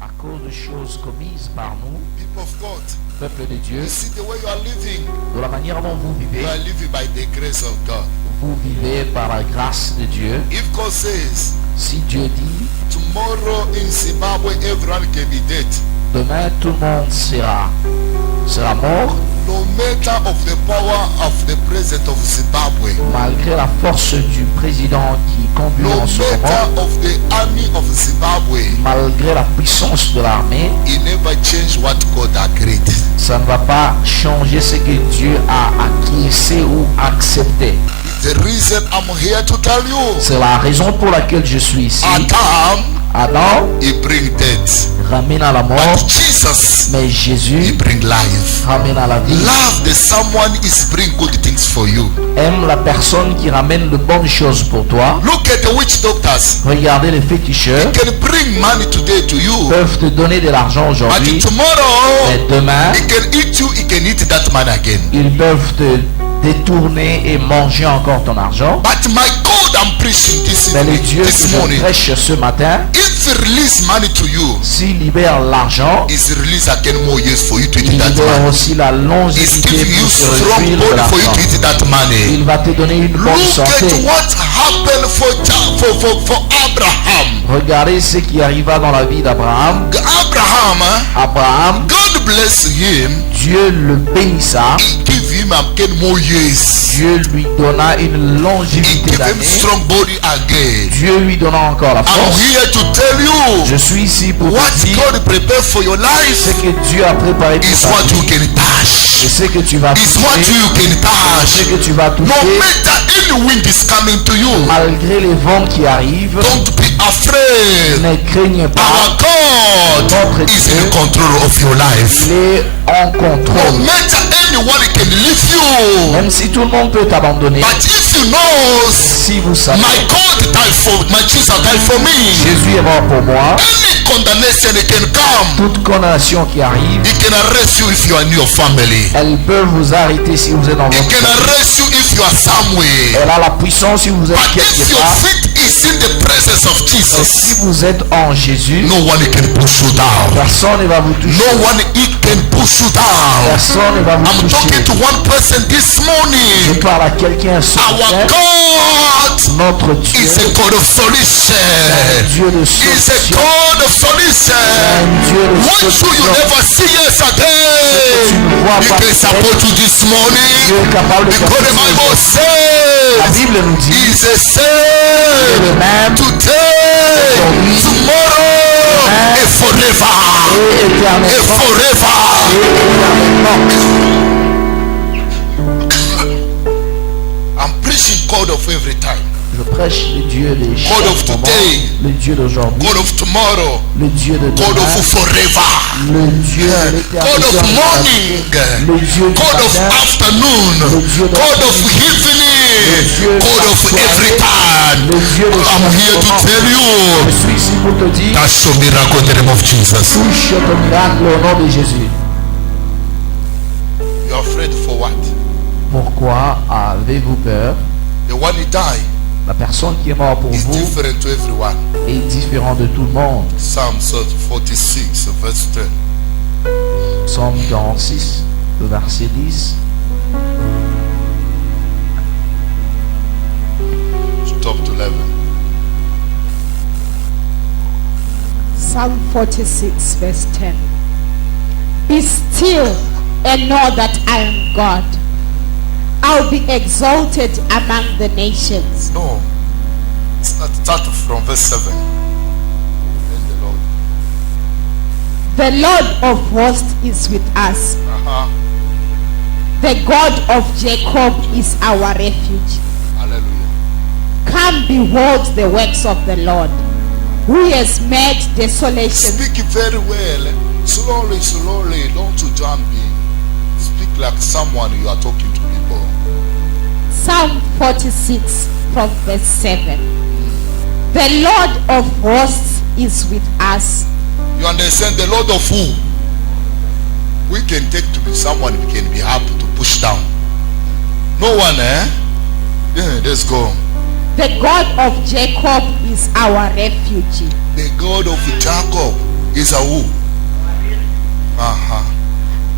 à cause de choses commises par nous, People of God, peuple de Dieu, you see the way you are living. de la manière dont vous You vivez, are living by the grace of God. vous vivez par la grâce de Dieu. If God says, Si Dieu dit, tomorrow in Zimbabwe everyone can be dead, demain tout le monde sera mort, no matter of the power of the president of Zimbabwe, malgré la force du président qui conduit no en ce moment, matter of the army of Zimbabwe, malgré la puissance de l'armée, he never changed what God agreed. ça ne va pas changer ce que Dieu a acquiescé ou accepté. The reason I'm here to tell you, C'est la raison pour laquelle je suis ici. Adam he bring death, ramène à la mort, but Jesus, mais he Jésus bring life. ramène à la vie. Love the someone is bring good things for you. Aime la personne qui ramène de bonnes choses pour toi. Look at the witch doctors. Regardez les féticheurs. Can bring money today to you, Peuvent te donner de l'argent aujourd'hui, but tomorrow mais demain, he can eat you, he can eat that money again. ils peuvent te détourner et manger encore ton argent. But my God, I'm preaching this Mais le evening, Dieu que this je morning. prêche ce matin, If he release money to you, s'il libère l'argent, he's release again more years for you to il eat that libère money. aussi la He's longévité giving you pour se strong réjouir de body for you l'argent. to eat that money. Il va te donner une bonne Look at santé. what happened for Abraham. Regardez ce qui arriva dans la vie d'Abraham. Abraham, Abraham, God bless him. Dieu le bénissa. He give him again more years. Dieu lui donna une He longévité give him d'années. strong body again. Dieu lui donna encore la I'm force. here to tell you Je suis ici pour what te dire God prepared for your ce life que Dieu a préparé pour is ta what you vie. can Et touch. ce que tu vas Is what toucher, you can ce touch. que tu vas No toucher, matter any wind is coming to you, malgré les vents qui arrivent, don't be afraid. ne craignez pas. Our God is in control of your life. Il est en No contrôle. matter anyone can leave you, Même si tout le monde peut t'abandonner, but if you know si vous savez, my God died for my Jesus died for me, Jésus est mort pour moi, any condemnation can come. toute condamnation qui arrive, He can arrest you if you are in your family. elle peut vous arrêter si vous êtes dans He votre can famille. arrest you if you are somewhere. Elle a la puissance si vous êtes But if quelque your part. feet is in the presence of Et si Jesus, vous êtes en Jésus, no one can push you down. personne ne va vous toucher. No one can push you down. Personne ne va vous I'm talking toucher. to one person this Je morning. parle à quelqu'un ce Our matin. God Notre Dieu is a God of solution. Dieu de Is a solution. God of solution. Un Dieu de What should you solution. never see yesterday? Tu ne vois He pas can support you this Dieu morning. est capable de Because the faire Bible La says Bible nous dit He's a le same même today, tomorrow, and forever. et And éternellement. forever. I'm preaching God of every time. Je prêche le Dieu de God of chaque moment, today. le Dieu d'aujourd'hui, God of tomorrow. le Dieu de God demain, of forever. le Dieu de God of l'éternité, morning. le Dieu du God of matin, afternoon. God of evening. God of every time. le Dieu de I'm here chaque to moment. tell Je you. suis ici pour te dire, That's your miracle in the name of Jesus. touche ton miracle au nom de Jésus. You're afraid for what? Pourquoi avez-vous peur? The one who died La personne qui est morte pour is vous different to everyone. est différente de tout le monde. Psalm 46, verse 10. Psaume 46, le verset 10. Stop to 11. Psalm 46 verse 10. Be still and know that I am God. I'll be exalted among the nations. No. Start from verse 7. Then the Lord. The Lord of hosts is with us. The God of Jacob is our refuge. Hallelujah. Come behold the works of the Lord, who has made desolation. Speak very well. Slowly, slowly. Don't you jump in. Speak like someone you are talking to people. Psalm 46 from verse 7. The Lord of hosts is with us. You understand? The Lord of who? We can take to be someone we can be happy to push down. No one, eh? Yeah, let's go. The God of Jacob is our refuge. The God of Jacob is a who?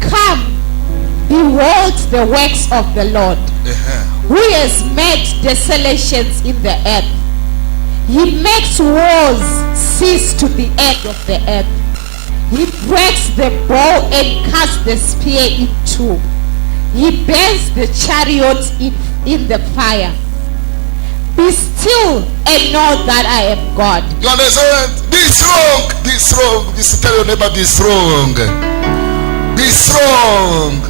Come, behold the works of the Lord, who has made desolations in the earth. He makes wars cease to the end of the earth. He breaks the bow and casts the spear in two. He burns the chariots in the fire. Be still and know that I am God. You understand? Be strong. Be strong. Just tell your neighbor, be strong. Be strong.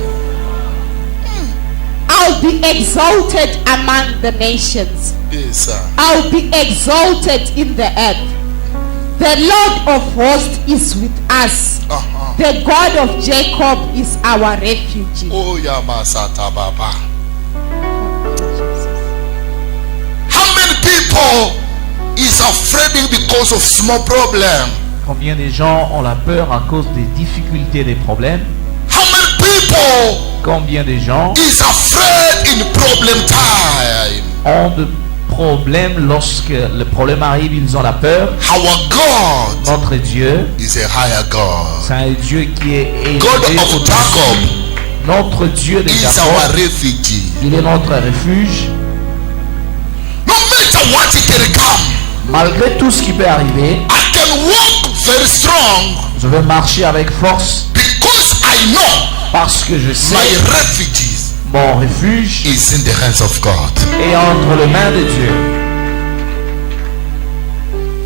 I'll be exalted among the nations. Yes, sir. I'll be exalted in the earth. The Lord of hosts is with us. The God of Jacob is our refuge. Oh, Yamasata Baba. How many people is afraid because of small problem? Combien de gens ont la peur à cause des difficultés, des problèmes? How many people Combien de gens is afraid in problem time? ont de problèmes lorsque le problème arrive, ils ont la peur? Our God Notre Dieu, is a higher God. c'est un Dieu qui est God élevé of au-dessus. Jacob Notre Dieu de is our Jacob, refuge. il est notre refuge. No matter what it can come, Malgré tout ce qui peut arriver, I can walk very strong je vais marcher avec force because I know parce que je sais my refuge mon refuge is in the hands of God. est entre les mains de Dieu.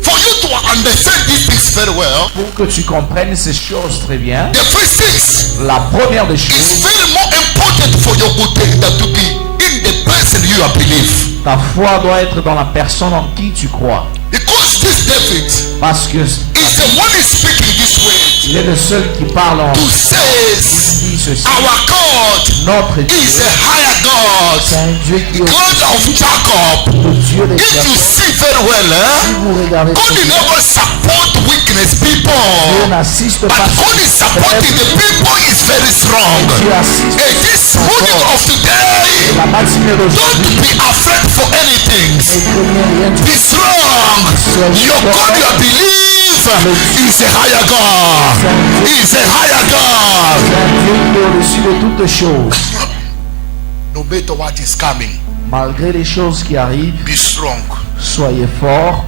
For you to understand these things very well, Pour que tu comprennes ces choses très bien, the first things la première des is choses, very more important for your good day than to be in the person you have believe. ta foi doit être dans la personne en qui tu crois. Because this David Parce que is the one is speaking this way il est le seul qui parle en to says dit ceci. our God Notre is Dieu, a higher God, c'est un Dieu qui est God of Jacob. le Dieu des If you Jacob. see very well, Si vous regardez God très bien, never support weakness Dieu people, n'assiste but pas God is supporting the people is very strong. Dieu assiste And this morning of today, la matinée don't d'aujourd'hui. be afraid for anything. Ne craignez rien du Be strong. Your God you believe is a higher God. Is a higher God. C'est un Dieu qui est au-dessus de toutes choses. No matter what is coming, Malgré les choses qui arrivent, be strong. soyez forts.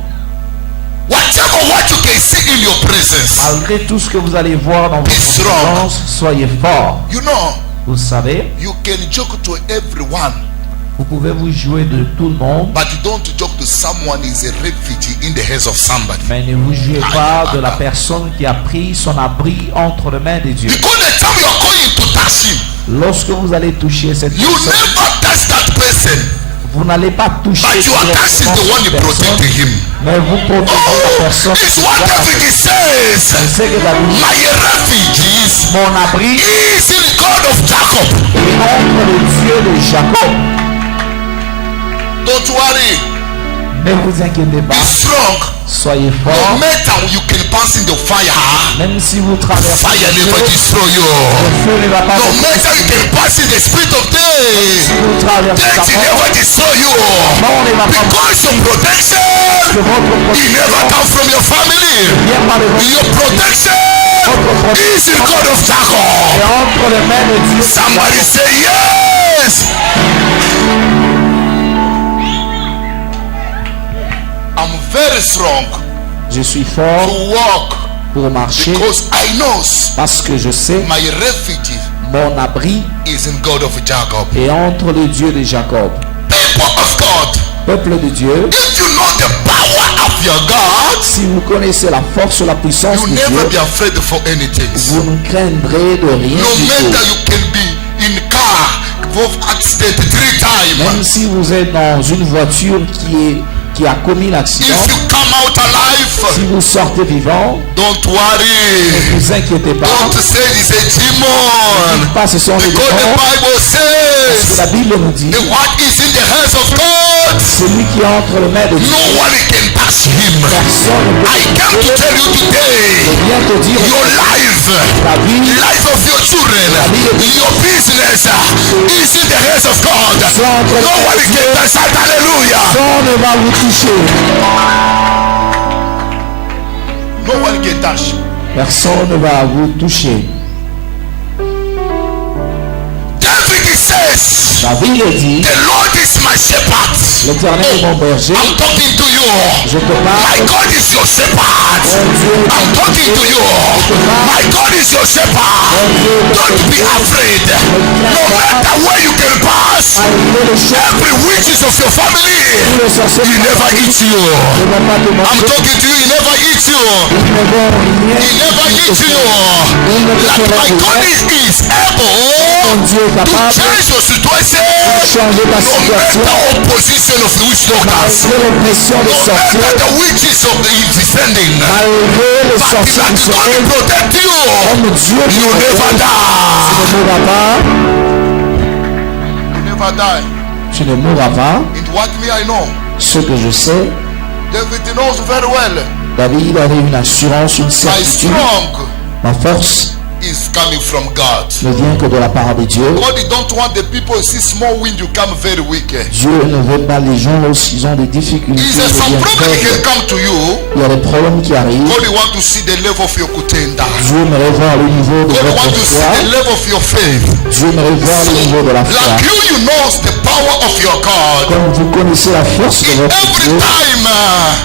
Whatever what you can see in your presence, Malgré tout ce que vous allez voir dans votre strong. présence, soyez forts. you know, Vous savez, you can joke to everyone, vous pouvez vous jouer de tout le monde, but you don't joke to someone is a refugee in the hands of somebody. mais ne vous jouez pas de la personne qui a pris son abri entre les mains de Dieu. Because the time you are going to touch him, Lorsque vous allez toucher cette you personne, never touch that person, vous n'allez pas toucher but you are touching the one who cette personne, protected him. mais vous protégez Oh, la personne. it's qui what garde la David personne. says. C'est que David dit, My refugees mon abri is in God of Jacob. est entre le Dieu de Jacob. Don't worry, Ne vous inquiétez be pas, strong. soyez No forts. matter you can pass in the fire, Même si vous traversez fire le never feu, destroy you. le feu ne va pas No vous matter you détruire. can pass in the spirit of Si day, vous traversez death la never mort, destroy you. mort ne va pas vous Because your que protection, votre it never protection comes from your family. vient par le votre Your protection is in God of et Jacob. entre les mains de Dieu. Somebody say yes. I'm very strong Je suis fort to walk pour marcher because I know parce que je sais my refuge mon abri is in God of Jacob. est entre le Dieu de Jacob. People of God, Peuple de Dieu, if you know the power of your God, si vous connaissez la force ou la puissance you de never Dieu, be afraid for anything. vous ne craindrez de rien No du matter tout. you can be in car of accident 3 Même times. si vous êtes dans une voiture qui a commis l'accident, If you come out alive, si vous sortez vivant, don't ne worry. vous inquiétez pas. Don't say it's a demon. Pas ce sont les Because the démons. Bible Parce que says la Bible nous dit, the what is in the hands of God, celui qui est entre les mains de Dieu, no one can touch him. I came to tell you today, your life, life of your children, your business is in the hands of God. No one can touch that. Hallelujah. ne va vous toucher. No one can touch. Personne ne va vous toucher. David says, David dit, the Lord is my shepherd. l'Éternel est mon berger. I'm talking to you. Je te My parle. God is your shepherd. I'm talking to you. My God is your shepherd. Don't be afraid. No matter where you can pass, every witches of your family, he never eats you. I'm talking to you, he never eats you. He never eats you. Like my God is able to change your situation. Changer ta No situation. matter opposition of the witch doctors. Malgré l'oppression des No matter sorciers. the witches of the defending. Malgré les But if sorciers I qui sont God eux, protect you, comme Dieu qui you never tu die. ne mourras pas. You never die. Tu ne mourras pas. In what me I know. Ce que je sais, David knows very well. David avait une assurance, une My certitude. strong Ma force is coming from God. ne vient que de la part de Dieu. God don't want the people see small wind you come very weak. Dieu ne veut pas les gens lorsqu'ils ont des difficultés. He says some deviennent problem can faibles. come to you. Il y a des problèmes qui arrivent. God want to see the level of your kutenda. Dieu aimerait voir le niveau de God want votre to see foi. the level of your faith. Dieu aimerait voir le niveau de la foi. Like you know the power of your God. Comme vous connaissez la force de In votre every Dieu, time,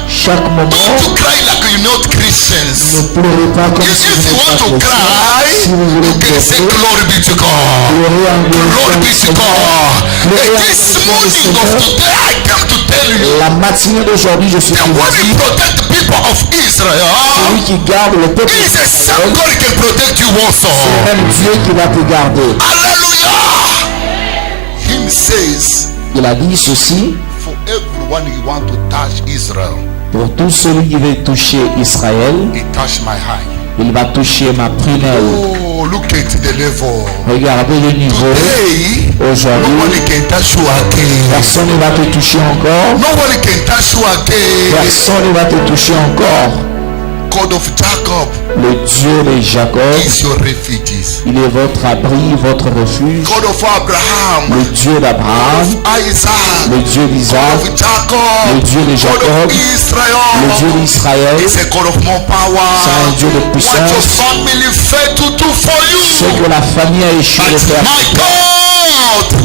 chaque moment, don't you cry like you're not ne Christians. pleurez pas comme si If vous you want n'êtes to pas chrétien. cry, Si vous voulez you can say pleurer, glory be to God. pleurez en Glory be glorifiant to le God. Seigneur. Pleurez And en this glorifiant le morning of Seigneur. today, I come to tell you, La matinée d'aujourd'hui, je suis the venu one who dire, protect the people of Israel celui qui garde le peuple is the same d'Israël, God can protect you also. c'est même Dieu qui va te garder. Hallelujah. Him says, Il a dit ceci, for everyone who want to touch Israel, pour tout celui qui veut toucher Israël, he touched my high. il va toucher ma prunelle. Oh, look at the level. Regardez le niveau. Today, Aujourd'hui, nobody can touch you again. personne ne va te toucher encore. Nobody can touch you again. Personne ne va te toucher encore. God of Jacob Le Dieu de Jacob, is your refugees. il est votre abri, votre refuge. God of Abraham, Le Dieu d'Abraham, Isaac, le Dieu God d'Isaac, of Jacob, le Dieu de God Jacob, of le Israel. Dieu d'Israël. He's a God of more power. C'est un Dieu de What your puissance. family failed to do for Ce you, que la famille a échoué de but faire, my God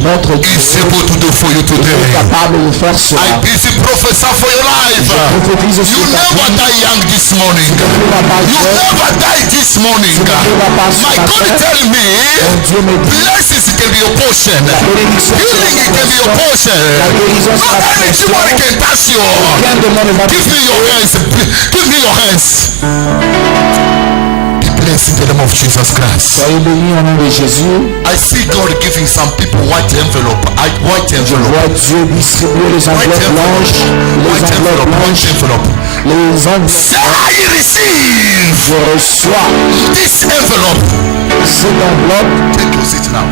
notre Dieu is able to do for you est today. capable de faire cela. I busy prophesy for your life. Prophétise You sur ta never vie. die young this morning. Tu ne vas pas You jouer. never die this morning. My God tell Mon me, Dieu me dit, blessings can be your portion. la bénédiction Healing sera can be your ta portion. portion. La guérison Not sera ta portion. anyone can touch you. Aucun de moi ne va te Give me your toucher. hands. Give me your hands. Be blessed in the name of Jesus Christ. Soyez bénis au nom de Jésus. I see God giving some people white envelope. White Je envelope. vois Dieu distribuer les White enveloppes blanches, les White enveloppes envelope. White blanches, envelope. les enveloppes. Say I receive Je reçois this envelope. cette enveloppe. Take your seat now.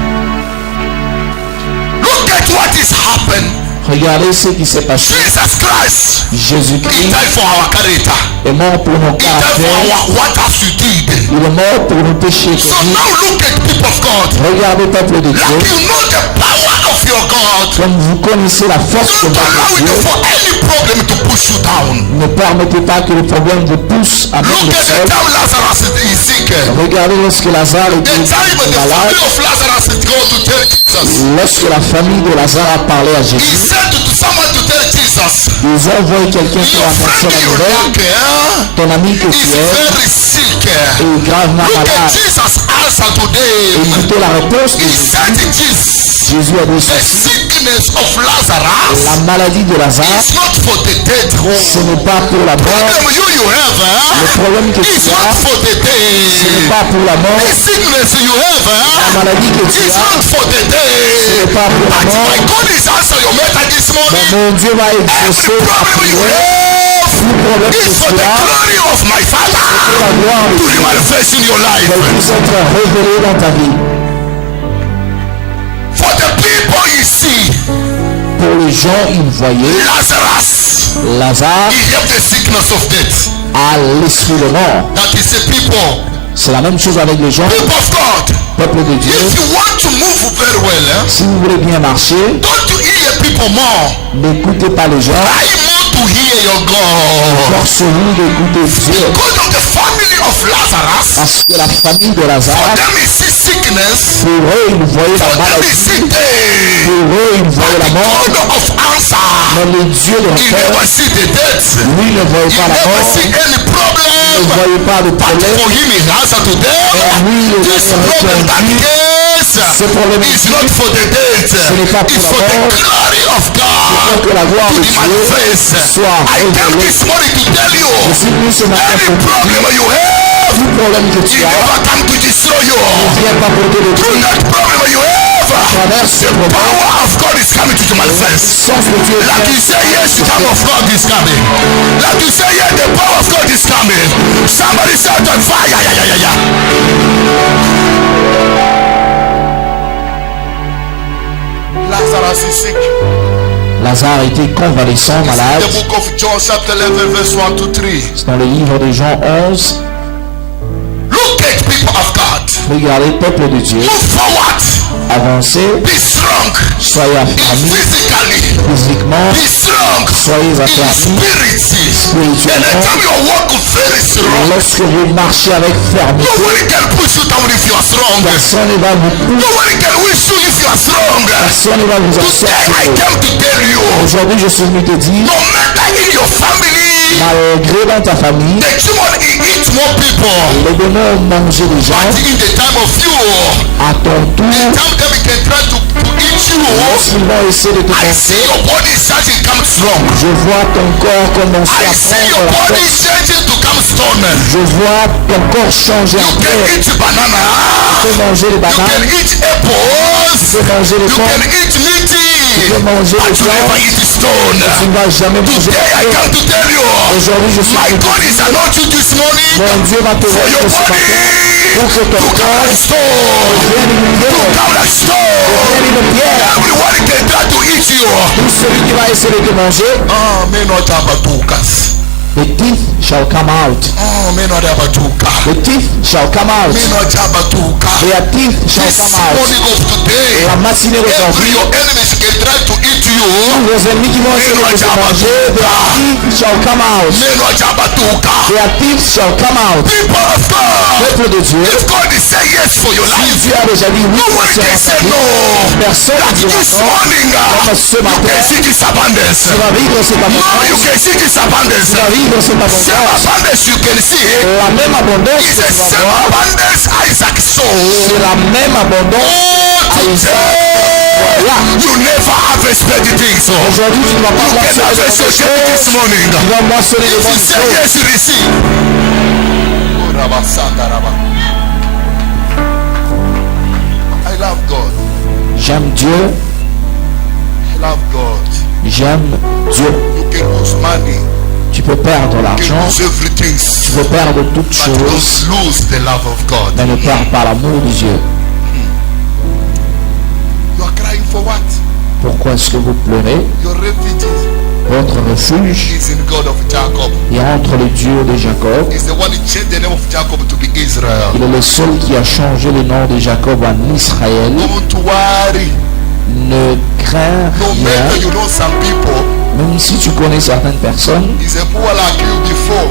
Look at what is happened. Regardez ce qui s'est passé. Jesus Christ. He Jésus-Christ died for our character. est mort pour nos He died for caractères. our what have you did. Il est mort pour nos péchés. So now look at people of God. Regardez, peuple de Like Dieu, you know the power of your God. comme vous connaissez la force de Don't allow votre it Dieu, for any problem to push you down. ne permettez pas que le problème vous pousse à mettre Look le at the sol. time Lazarus is sick. Regardez lorsque Lazare The était time the malade, family of Lazarus is going to tell Jesus. lorsque la famille de Lazare a parlé à He Jésus, said to someone to tell Jesus, ils ont envoyé quelqu'un pour your annoncer friend la you nouvelle. like Ton ami que tu is aimes very sick. est gravement Look at malade. Jesus' answer today. Écoutez la réponse de He Jésus. said to Jesus, Jésus a dit the ceci, sickness of Lazarus la maladie de Lazare, is not for the dead. ce n'est pas pour la mort. Problem you Le have problème que is tu not as, for the ce n'est dead. pas pour la mort. The sickness you La have maladie que tu is as, not for the ce dead. n'est pas pour la But mort. my God is answer your matter this Mais morning. mon Dieu va Every exaucer ta problem you prière. have Tout problème que is for tu the as, glory of my pour Father la gloire de to Dieu, manifest in your life. qu'elle puisse être révélée dans ta vie. For the people you see, Pour les gens, ils voyaient Lazarus Lazare he have the sickness of death. a l'esprit de mort. That is the people. C'est la même chose avec les gens, People of God. peuple de Dieu. If you want to move very well, Si vous voulez bien marcher, don't you hear people more. n'écoutez pas les gens, I want to hear your God. forcez-vous d'écouter Dieu. Because of the family of Lazarus, Parce que la famille de for Lazare, them is see sickness, pour eux, ils voyaient for la them is maladie, see death. pour eux, ils voyaient la The mort, God of answer, mais le Dieu de he la never terre, see the death. lui ne voyait He pas la never mort, see any ne problem. voyait pas de But problème. for him, he answer to them. lui, le This Seigneur problem, that répondit, case, ce problème is not for the death. n'est pas pour It's la for the mort. glory of pour God que la gloire to de be Dieu manifest. soit I came révélée. this morning to tell Je you, suis venu ce matin any pour vous problem dire, you have, tout problème que he tu as, never come to destroy you. ne vient pas pour te Through détruire. that problem you have, Traverse ce the problème, power of God is coming to manifest. sens que Dieu Like you say, yes, the power of God is coming. Like you say, yes, the power of God is coming. Somebody set on fire. Yeah. Lazarus is sick. Lazare était convalescent, malade. The book of John chapter 11 verse 1 to 3. C'est dans le livre de Jean 11. Look at people of God. Regardez, peuple de Dieu, Move forward. avancez, Be strong. soyez affermis Physically. physiquement, Be strong. soyez In affermis spirit. Anytime you walk very strong. lorsque vous marchez avec fermeté. Nobody can push you down if you are strong. Personne ne va vous pousser, Nobody can wish you if you are strong. personne ne va vous Today I absorber. came to tell you, Aujourd'hui, je suis venu te dire, no matter in your family, malgré dans ta famille, the demon eats more people. les démons ont mangé les gens. But in the time of you, À ton the tour, time they can try to eat you, lorsqu'ils vont essayer de te I manger, see your body starting to come strong. je vois ton corps commencer I à see your prendre la body force. changing to come stone. Je vois ton corps changer You en can terre. eat banana. Tu peux manger les You can bananes, eat tu apples. peux manger les You can pommes, eat meat. tu peux manger But les you never plantes. eat stone. Tu ne vas jamais manger Today I les come to tell you, Aujourd'hui, je suis my venu te God is dire, anointing this morning mon Dieu va te for your rendre ce body matin pour que to ton come corps like stone. devienne une To pierre, come like stone. devienne une pierre. Everyone can try to eat you. Tout celui qui va essayer de te manger, Ah, may not have a tukas. the teeth shall come out. Oh, may not have a tuka. The teeth shall come out. May not have a tuka. Their teeth shall This come out. morning of today, La matinée every d'aujourd'hui, your enemies can try to eat you. vos ennemis qui vont essayer de te manger, their teeth shall come out. May not have a tuka. Their teeth shall come out. People of God, Peuple de Dieu, if God is saying yes for your si life, Dieu a déjà dit oui no pour one ce can say matin, no. personne That ne dira this non. morning, Comme ce you matin, can see this abundance. tu vas vivre cette No, you abondance. can see this abundance. Tu vas vivre cette Same abondance. abundance you can see La même abondance is que the tu vas same voir, abundance Isaac saw. c'est la même abondance. Oh, today you never have expected things. So Aujourd'hui, tu ne vas pas you can moissonner have les a social bonnes this choses. morning. Tu vas moissonner les If you bonnes say choses. yes, you receive. Oh, Rabba Sanda, Rabba. I love God. J'aime Dieu, I love God. j'aime Dieu. You can lose money. Tu peux perdre You l'argent, can lose everything. tu peux perdre toutes But choses, don't lose the love of God. mais ne perds pas l'amour de Dieu. You are crying for what? Pourquoi est-ce que vous pleurez? Your refuge Votre refuge is in God of Jacob. est entre le Dieu de Jacob. He's the one who changed the name of Jacob to be Israel. Il est le seul qui a changé le nom de Jacob en Israël. Don't worry. Ne crains No matter rien, you know some people, même si tu connais certaines personnes, is a poor like you before.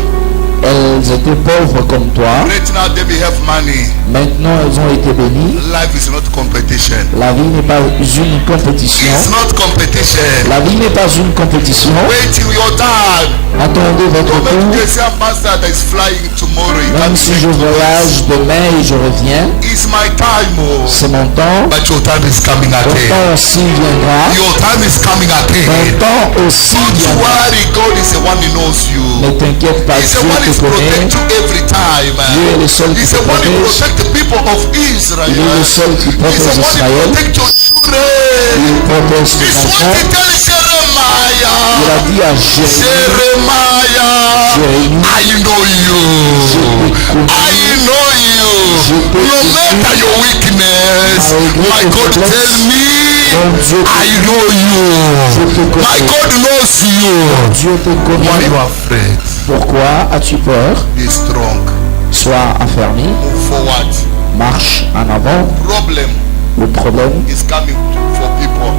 elles étaient pauvres comme toi. Right now they may have money. Maintenant, elles ont été bénies. Life is not competition. La vie n'est pas une compétition. It's not competition. La vie n'est pas une compétition. Waiting your time. Attendez votre No matter tour. you say a master that is flying tomorrow. You Même can't si make je it. voyage demain et je reviens, It's my time, oh. c'est mon temps. But your time is coming Mon again. temps aussi viendra. Your time is coming Mon again. temps aussi Don't viendra. worry, God is the one who knows you. Ne t'inquiète pas, He's Dieu the one who te connaît. protects you every time. Dieu est le seul qui He's te the one who protège. protects the people of Israel. Il est le seul qui He's protège the one who Israël. protects your children. Il protège tes He's what enfants. he tells Il Jeremiah. a dit à Jeremiah, Jérémie, I know you. I know you. No matter your weakness, my God tell me, Dieu I know you. My God knows you. Dieu te Why connaît. you are afraid? Pourquoi as-tu peur? Be strong. Sois affermi, Move forward. marche en avant. Problem Le problème is coming for people,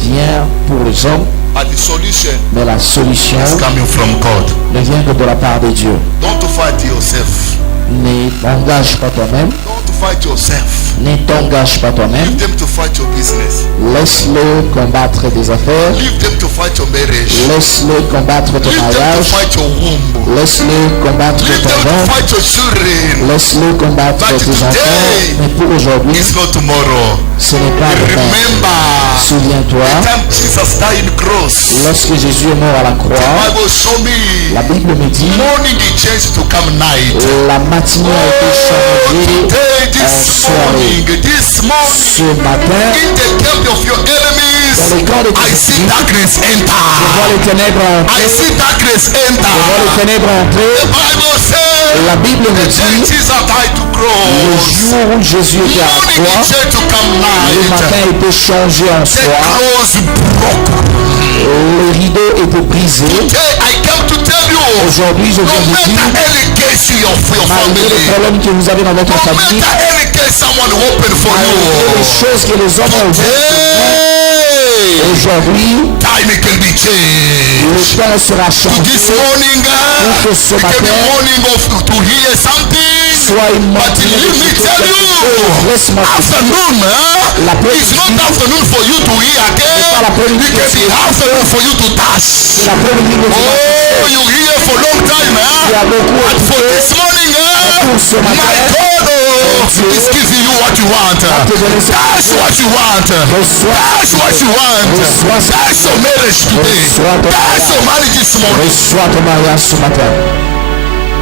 vient pour les hommes, but the solution mais la solution is coming from God. ne vient que de la part de Dieu. Don't fight yourself. Ne t'engage pas toi-même, Don't fight yourself. ne t'engage pas toi-même. Leave them to fight your business. Laisse-le combattre tes affaires, Leave them to fight your marriage. laisse-le combattre ton Leave them to mariage, fight your womb. laisse-le combattre Leave ton them to ventre, fight your children. laisse-le combattre But tes today, enfants. Mais pour aujourd'hui, It's not tomorrow. ce n'est pas demain. Remember, Souviens-toi, time Jesus died on the cross. lorsque Jésus est mort à la croix, Bible show me la Bible me dit, morning it changed to come night. la matinée a été changée Today, en soirée. this morning, Ce matin, in the camp of your dans enemies, le camp de tes I see ennemis, darkness je vois enter. les ténèbres I entrer, see darkness je vois les enter. ténèbres entrer. The Bible says, La Bible me the day dit, Jesus died to le cross, jour où Jésus était à la morning croix, it changed to come le matin night. était changé en The soir, cross broke. le rideau était brisé. Today I come to tell you, Aujourd'hui, je no viens vous matter dire, any case in your malgré les family, problèmes que vous avez dans votre no famille, matter any case someone open for malgré les you, choses que les hommes ont ouvertes, hey, aujourd'hui, time it can be le changed. temps sera This changé. morning, que ce it can be matin, morning of to hear something. Soit une But matinée let me de tell you, laisse-moi te dire, afternoon, l'après-midi, it's not afternoon for you to hear pas again. l'après-midi It que can tu be es. afternoon for you to touch. l'après-midi que tu Oh, you hear for long time, Tu as beaucoup but for écouté. this morning, Pour ce my matin, God, Dieu is giving you what you want. te donner ce That's what you want. reçois, That's what you want. Reçois ce That's your marriage today. Reçois ton That's your marriage this morning. reçois ton mariage ce matin.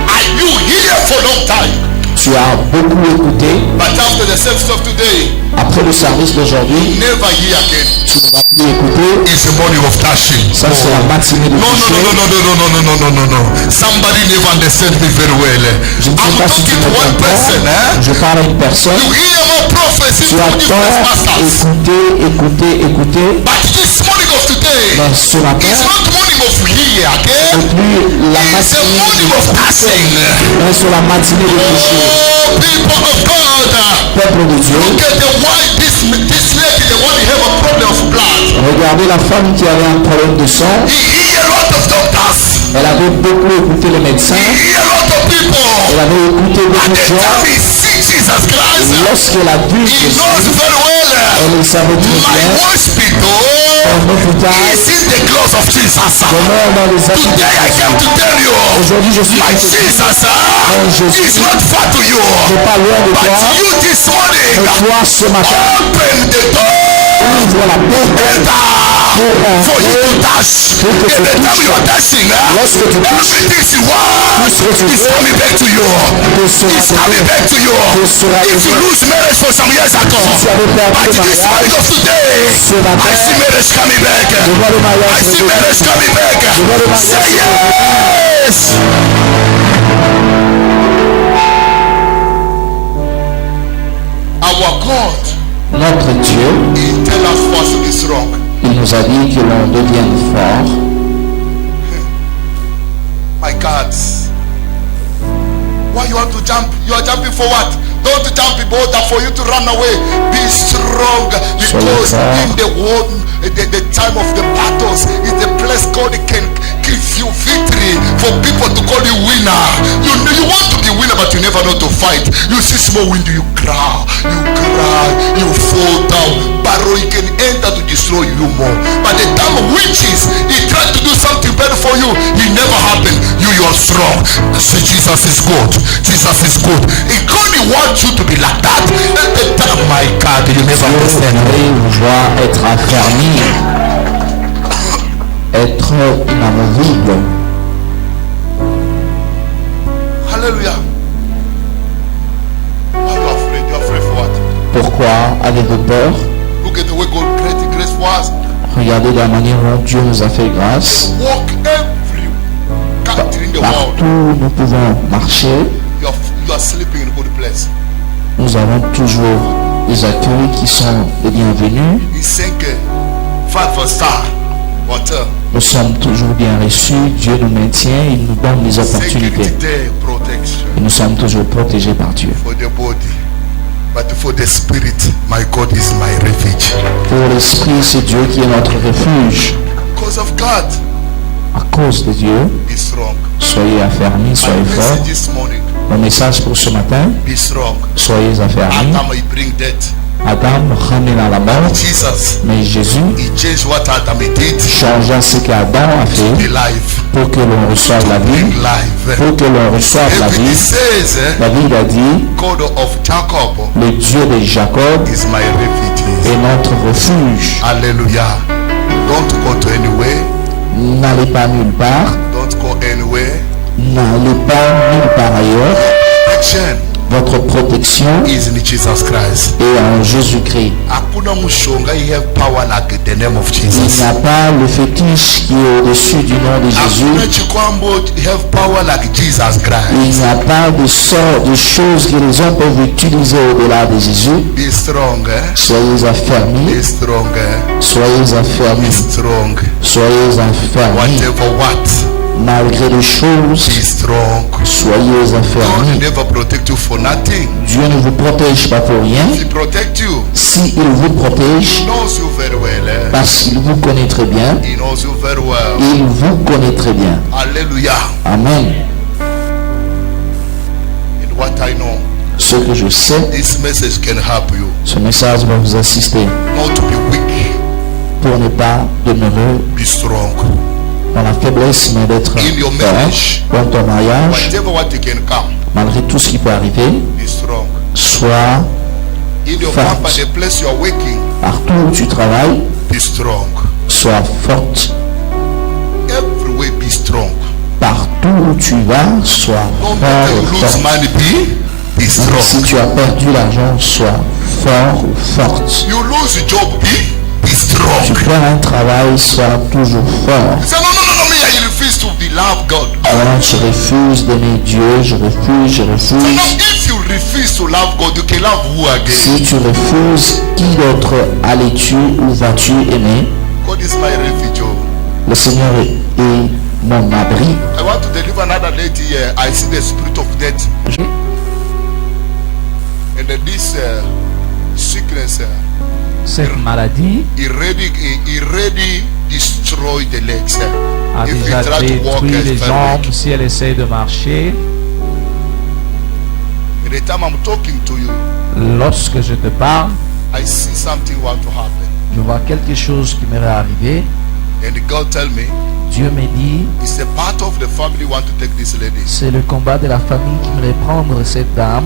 Are you here for a long time? Tu as beaucoup écouté. But after the service of today, Après le service d'aujourd'hui, never hear again. tu ne vas plus écouter. It's a morning of touching. Ça, c'est la matinée de No, no, toucher. no, no, no, no, no, no, no, no, no, no. Somebody never understand me very well. Je ne sais I'm pas si tu talking me to one person, comprends. Je parle à une personne. You hear more prophecy Tu from different attends, pastors. écouter. But this morning of today, Mais ce matin, it's not morning of hear non again. plus la It's a matinée morning of touching. mais sur la matinée de toucher. Oh, people of God, Peuple de Dieu, look at the why this lady, the one who have a problem of blood. regardez la femme qui avait un problème de sang. He hear a lot of doctors. Elle avait beaucoup écouté les médecins. He hear a lot of people. Elle avait écouté At beaucoup de the gens. time he see Jesus Christ, Lorsqu'elle a vu he Jésus, knows very well. elle le savait très My bien. hospital Un hôpital is in the clothes of Jesus. demeure dans les habits. Today I came to tell you, Aujourd'hui, je suis my venu te dire, Jesus is not far to you. n'est pas loin de But toi. you this morning, Mais toi, ce matin, open the door ouvre la porte for you to touch. Pour que tu In the time touches. you are touching, Lorsque tu touches, everything you want tout ce que tu is veux coming back to you. te sera It's coming donné. back to you. Te sera If you donné. lose marriage for some years ago, Si tu avais perdu but le this mariage, morning of today, ce matin, I see marriage coming back. je vois le I mariage see revenu. marriage coming back. Je vois le mariage Say revenu. yes. Our God, Notre Dieu, He tell us first to be strong. il nous a dit que l'on devienne fort. My God. Why you want to jump? You are jumping for what? Don't jump in order for you to run away. Be strong because in the world, the time of the battles is the place God can give you victory for people to call you winner. You want to be winner, but you never know to fight. You see small window, you cry, you fall down. Barrow he can enter to destroy you more. But the time of witches, he tried to do something better for you. He never happened. You are strong. Say Jesus is good. Jesus is good. He only wants you to be like that. At the time, my God, you never understand. Dieu vous voit être affermi, être inamovible. Hallelujah. Why are you afraid? You're afraid for what? Pourquoi avez-vous peur? Look at the way God created grace for us. Regardez la manière dont Dieu nous a fait grâce. Walk every country in the world. Partout où nous pouvons marcher, You are sleeping in a good place. nous avons toujours les accueils qui sont les bienvenus. He think 5-star hotel. Nous sommes toujours bien reçus. Dieu nous maintient, il nous donne les opportunités. Security there, protection Et nous sommes toujours protégés par Dieu. for the body. But for the spirit, my God is my refuge. Pour l'esprit, c'est Dieu qui est notre refuge. Because of God, À cause de Dieu, be strong. soyez affermis, My soyez message forts. this morning, Mon message pour ce matin, be strong. soyez affermis. Adam, he bring death. Adam ramène à la mort, Jesus, mais Jésus he changed what Adam he did. changea ce qu'Adam a Be fait life. pour que l'on reçoive la vie. Bring life. Pour que l'on reçoive la David vie. says, La Bible a dit, God of Jacob le Dieu de Jacob is my refuge. est notre refuge. Hallelujah. Don't go to anywhere. N'allez pas nulle part. Don't go anywhere. N'allez pas nulle part ailleurs. Protection Votre protection is in Jesus Christ. est en Jésus-Christ. Hakuna mushonga you have power like the name of Il Jesus. n'y a pas le fétiche qui est au-dessus du nom de Hakuna Jésus. chikwambo have power like Jesus Il Christ. n'y a pas de sort de choses que les hommes peuvent utiliser au-delà de Jésus. Be strong. Soyez affermis. Be strong. Soyez Be affermis. strong. Soyez affermis. Whatever what. Malgré les choses, Be strong. soyez God affermis. never protect you for nothing. Dieu ne vous protège pas pour rien. He protect you. Si il vous protège, He knows you very well. parce qu'il vous connaît très bien, He knows you very well. il vous connaît très bien. Hallelujah. Amen. And what I know, Ce que je sais, this message can help you ce message va vous assister not to be weak. pour ne pas demeurer Be strong. dans la faiblesse, mais d'être In your fort marriage. dans ton mariage, Whatever what you can come, malgré tout ce qui peut arriver. be strong. Sois In your Fact. company, the place you are working, partout où tu travailles, be strong. sois forte. Everywhere, be strong. Partout où tu vas, sois No fort matter you ou lose forte. money, be Si strong. tu as perdu l'argent, sois fort ou forte. You lose a job, be Tu strong. perds un travail, sois toujours fort. Say, no, me, I refuse to be love God. Alors je refuse d'aimer Dieu, je refuse. So now, if you refuse to love God, you can love who again? Si tu refuses, qui d'autre allais-tu ou vas-tu aimer? God is my refuge. Le Seigneur est mon abri. I want to deliver another lady here. I see the spirit of death. And then this sickness, Cette maladie he already destroyed the legs. a If déjà you try to walk détruit les as jambes weak. si elle essaie de marcher. At the time I'm talking to you, Lorsque je te parle, I see something want to happen. je vois quelque chose qui m'est arrivé. And God tell me, Dieu me dit, it's a part of the family want to take this lady. c'est le combat de la famille qui voulait prendre cette dame.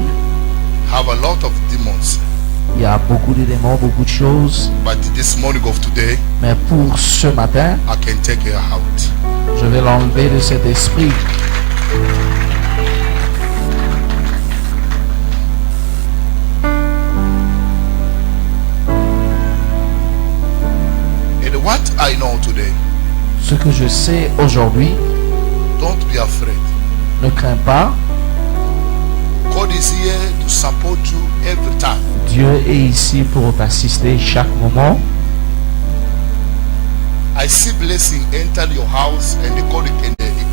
Have a lot of demons. Il y a beaucoup de démons, beaucoup de choses. But this morning of today, Mais pour ce matin, I can take her out. je vais l'enlever de cet esprit. And what I know today, Ce que je sais aujourd'hui, don't be afraid. ne crains pas. God is here to support you every time. Dieu est ici pour t'assister chaque moment. I see blessing enter your house and God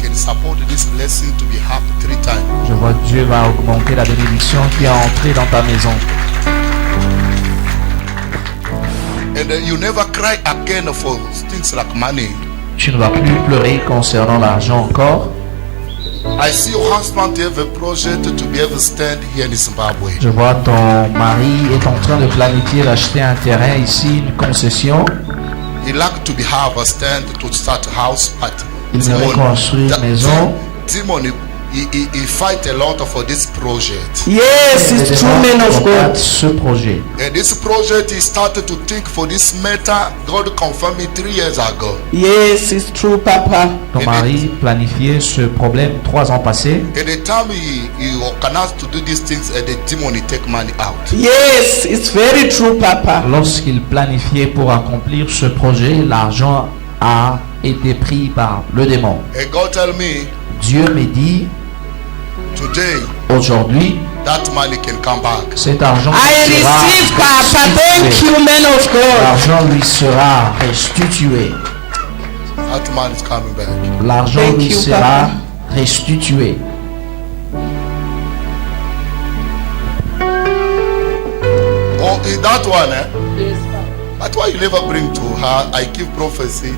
can support this blessing to be happy 3 times. Je vois Dieu va augmenter la bénédiction qui est entrée dans ta maison. And you never cry again for things like money. Tu ne vas plus pleurer concernant l'argent encore. I see your husband have a project to be able to stand here in Zimbabwe. Je vois ton mari est en train de planifier d'acheter un terrain ici, une concession. He like to be have a stand to start a house, but Il aimerait construire une maison. Timon, he fight a lot for this project. Yes, Les it's true, démons man of combattent God. ce projet. And this project, he started to think for this matter. God confirmed it 3 years ago. Yes, it's true, Papa. Ton mari planifiait ce problème 3 ans passés. At the time he organized to do these things, and the demon he take money out. Yes, it's very true, Papa. Lorsqu'il planifiait pour accomplir ce projet, l'argent a été pris par le démon. And God tell me, Dieu me dit, Today, Aujourd'hui, that money can come back. cet argent I lui sera receive, Papa. Thank restitué. you, man of God. L'argent lui sera restitué. That money is coming back. L'argent Thank lui you, sera Papa. restitué. Oh, is that one, eh? That's why you never bring to her. I give prophecy.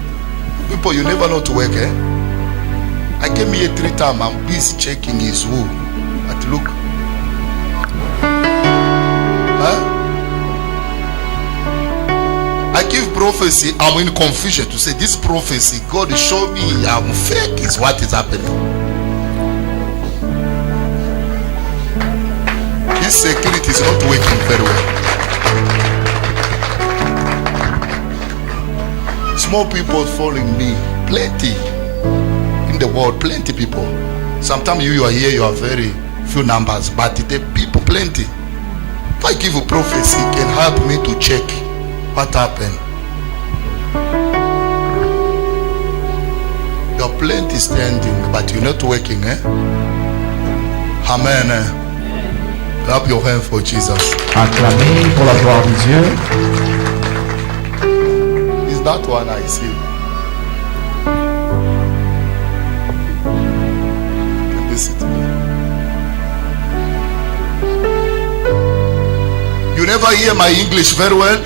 People, you never know to work, eh? I came here 3 times. I'm busy checking his wool. But look. Huh? I give prophecy. I'm in confusion to say this prophecy. God show me I'm fake is what is happening. This security is not working very well. Small people following me, plenty in the world, plenty people. Sometimes you are here, you are very few numbers, but the people plenty. If I give a prophecy, it can help me to check what happened. You are plenty standing, but you're not working, eh? Amen. Clap your hand for Jesus. Acclamez pour la gloire de Dieu. Is that one I see? Visit me. You never hear my English very well?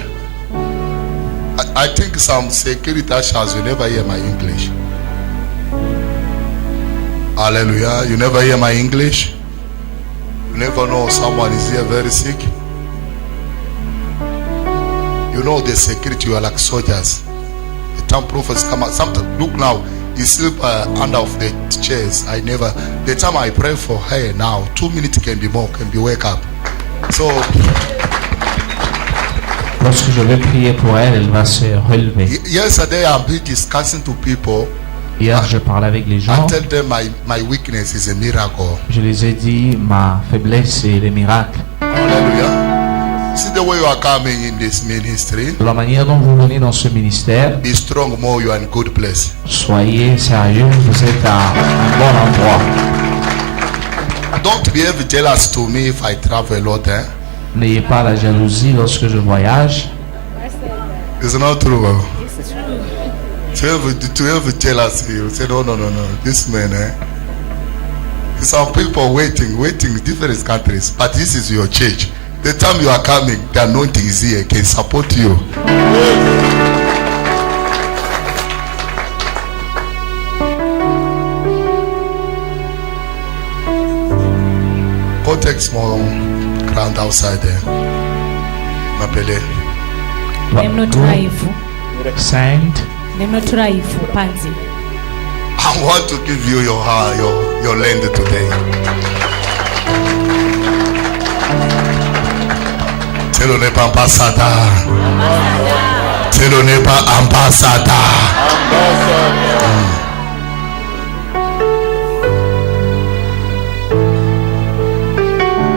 I think some security ushers, you never hear my English. Hallelujah. You never hear my English? You never know someone is here very sick? You know the security, you are like soldiers. The time prophets come out. Sometimes, look now, you sleep under of the chairs. The time I pray for her now, 2 minutes can be more, can be wake up. So, Lorsque je vais prier pour elle, elle va se relever. yesterday I've been discussing to people. Hier, je parlais avec les I gens. tell them my weakness is a miracle. Je les ai dit, ma faiblesse, c'est les miracles. Hallelujah. See the way you are coming in this ministry. De la manière dont vous venez dans ce ministère, Be strong more, you are in good place. soyez sérieux, vous êtes à un bon endroit. Don't be ever jealous to me if I travel a lot, eh? N'ayez pas la jalousie lorsque je voyage. It's not true. To ever jealous you say no, this man, eh? Some people waiting in different countries, but this is your church. The time you are coming, the anointing is here, can support you. Go take small ground outside there. Mapele. Neno dhaifu, Sainte, neno dhaifu panzi. I want to give you your land today. Tell your neighbor ambassador. Tell your neighbor ambassador.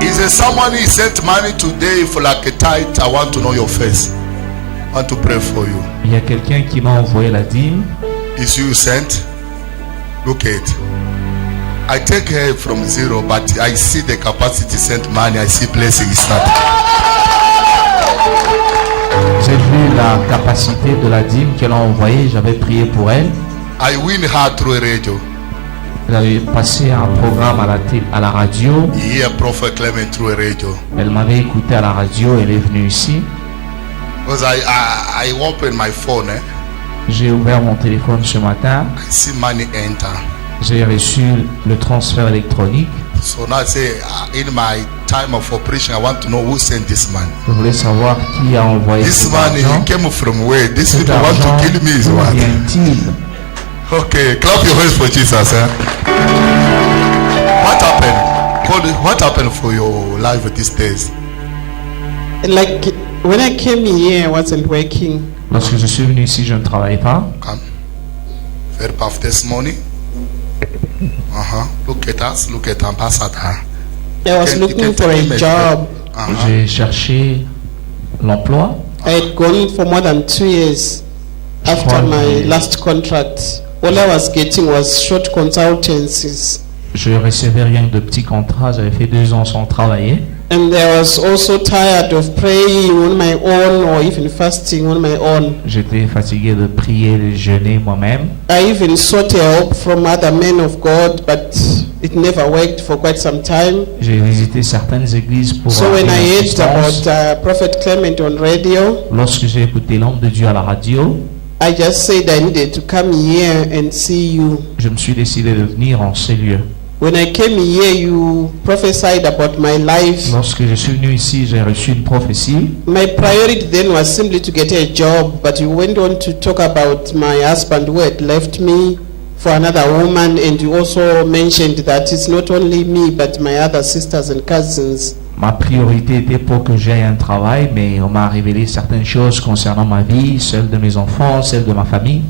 Is there someone who sent money today for like a tithe? I want to know your face. I want to pray for you. il y a quelqu'un qui m'a envoyé la dîme. Is you sent? Look at. I take her from zero, but I see the capacity sent money. I see blessing starting. J'ai vu la capacité de la dîme qu'elle a envoyée. J'avais prié pour elle. I win her through a radio. Elle avait passé un programme à la radio. You hear Prophet Clement through a radio. Elle m'avait écouté à la radio. Elle est venue ici. Because I open my phone. J'ai ouvert mon téléphone ce matin. I see money enter. J'ai reçu le transfert électronique. So now I say, in my time of operation, I want to know who sent this money. Je voulais savoir qui a envoyé This cet money argent. came from where? These Cet people want argent, to kill me is d'où what? vient-il? Okay, clap your hands for Jesus. What happened? God, what happened for your life these days? Like when I came here, I wasn't working. Lorsque je suis venu ici, je ne travaillais pas. Come. Very powerful testimony. Look at us. Look at ambassador. I was You looking can for take a image. job. J'ai cherché l'emploi. I had gone for more than 2 years after crois my que- last contract. All I was getting was short consultancies. Je recevais rien que de petits contrats, j'avais fait 2 ans sans travailler. And I was also tired of praying on my own or even fasting on my own. J'étais fatigué de prier, de jeûner moi-même. I even sought help from other men of God, but it never worked for quite some time. J'ai visité certaines églises pour So when I heard l'assistance. about Prophet Clement on radio, Lorsque j'ai écouté l'homme de Dieu à la radio, I just said I needed to come here and see you. je me suis décidé de venir en ces lieux. When I came here, you prophesied about my life. Lorsque je suis venu ici, j'ai reçu une prophétie. My priority then was simply to get a job, but you went on to talk about my husband who had left me for another woman, and you also mentioned that it's not only me, but my other sisters and cousins. Ma priorité était pour que j'aie un travail, mais on m'a révélé certaines choses concernant ma vie, celle de mes enfants, celle de ma famille.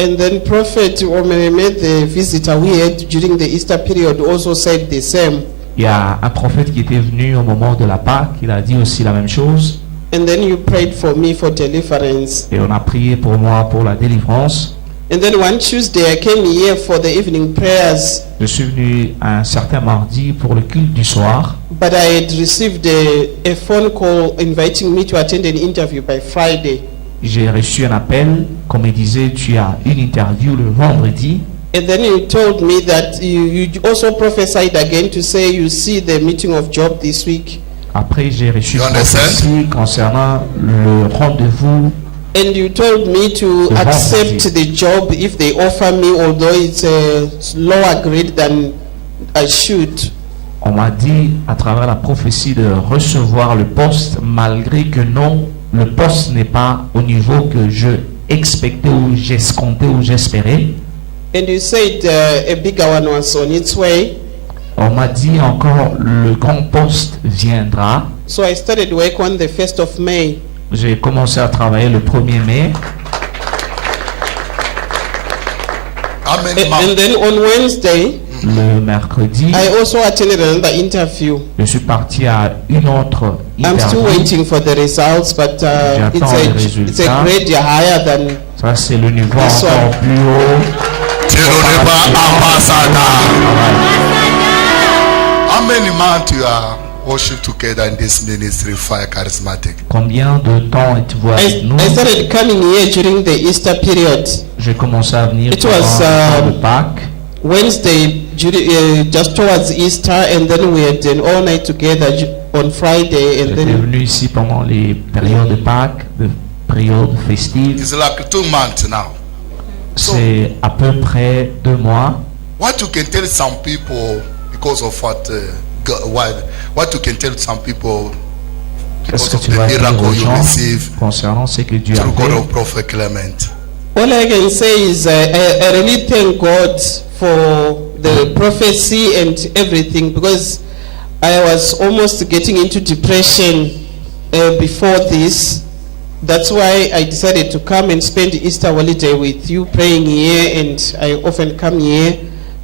And then Prophet Omereme, the visitor we had during the Easter period, also said the same. Il y a un prophète qui était venu au moment de la Pâque, il a dit aussi la même chose. And then you prayed for me for deliverance. Et on a prié pour moi pour la délivrance. And then one Tuesday I came here for the evening prayers, Je suis venu un certain mardi pour le culte du soir. but I had received a phone call inviting me to attend an interview by Friday. J'ai reçu un appel qu'on me disait tu as une interview le vendredi. And then you told me that you also prophesied again to say you see the meeting of Job this week. Après j'ai reçu You une understand? prophétie concernant le rendez-vous. And you told me to The accept Wednesday. the job if they offer me, although it's a lower grade than I should. On m'a dit à travers la prophétie de recevoir le poste malgré que non, le poste n'est pas au niveau que je expectais ou j'escomptais ou j'espérais. And you said a bigger one was on its way. On m'a dit encore le grand poste viendra. So I started work on the 1st of May. J'ai commencé à travailler le 1er mai. How many And months? then on Wednesday, Le mercredi, I also attended another interview. je suis parti à une autre I'm still interview. waiting for the results, but it's J'attends les a résultats. grade higher than. Ça, c'est le niveau This encore one. plus haut. Tiruneba ambassador. How many months you are worship together in this ministry, Fire Charismatic? Combien de temps êtes-vous avec nous? I started coming here during the Easter period. J'ai commencé à venir It pendant was, le temps de Pâques. Wednesday, just towards Easter, and then we had an all night together on Friday, and J'étais then venu ici pendant les périodes de Pâques, de périodes festives. It's like 2 months now. C'est à peu près 2 mois. What you can tell some people because of what you can tell some people Qu'est-ce because que of tu the vas dire miracle aux you gens receive concernant ce que Dieu a through God fait? of Prophet Clement. all I can say is I really thank God for the prophecy and everything, because I was almost getting into depression before this. That's why I decided to come and spend Easter holiday with you praying here, and I often come here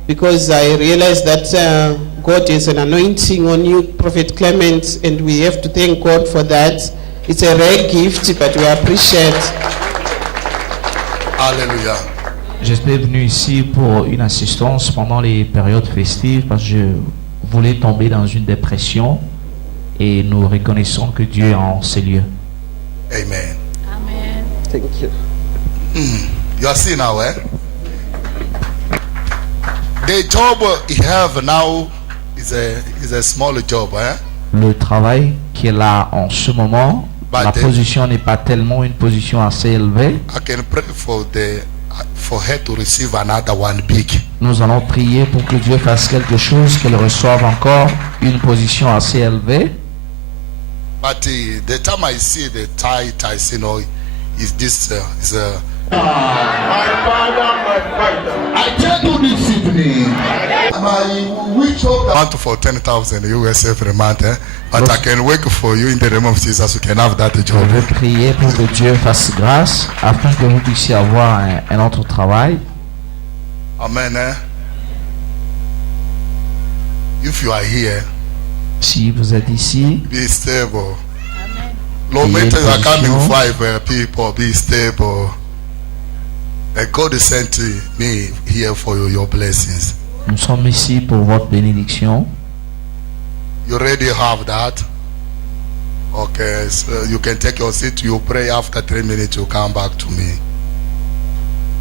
because I realize that God has an anointing on you, Prophet Clement, and we have to thank God for that. It's a rare gift, but we appreciate. Hallelujah. J'étais venu ici pour une assistance pendant les périodes festives parce que je voulais tomber dans une dépression et nous reconnaissons que Dieu est en ces lieux. Amen. Thank you. You are seeing now, eh? The job you have now is a small job, eh? Le travail qui est là en ce moment, But la the- position n'est pas tellement une position assez élevée. I can pray for her to receive another one big. Nous allons prier pour que Dieu fasse quelque chose, qu'elle reçoive encore une position assez élevée. But the time I see the title, I say no, is this is a. My father, I tell you this evening, my witch of the Want for 10,000 US every month, eh? But I can work for you in the name of Jesus. You can have that Je job. vais prier pour que Dieu fasse grâce afin que vous puissiez avoir un autre travail. Amen. Eh? If you are here, Si vous êtes ici, be stable. No Be matter you are coming position. 5 people, be stable. And God sent me here for your blessings. Nous sommes ici pour votre bénédiction. You already have that? Okay, so you can take your seat. You pray after 3 minutes. You come back to me.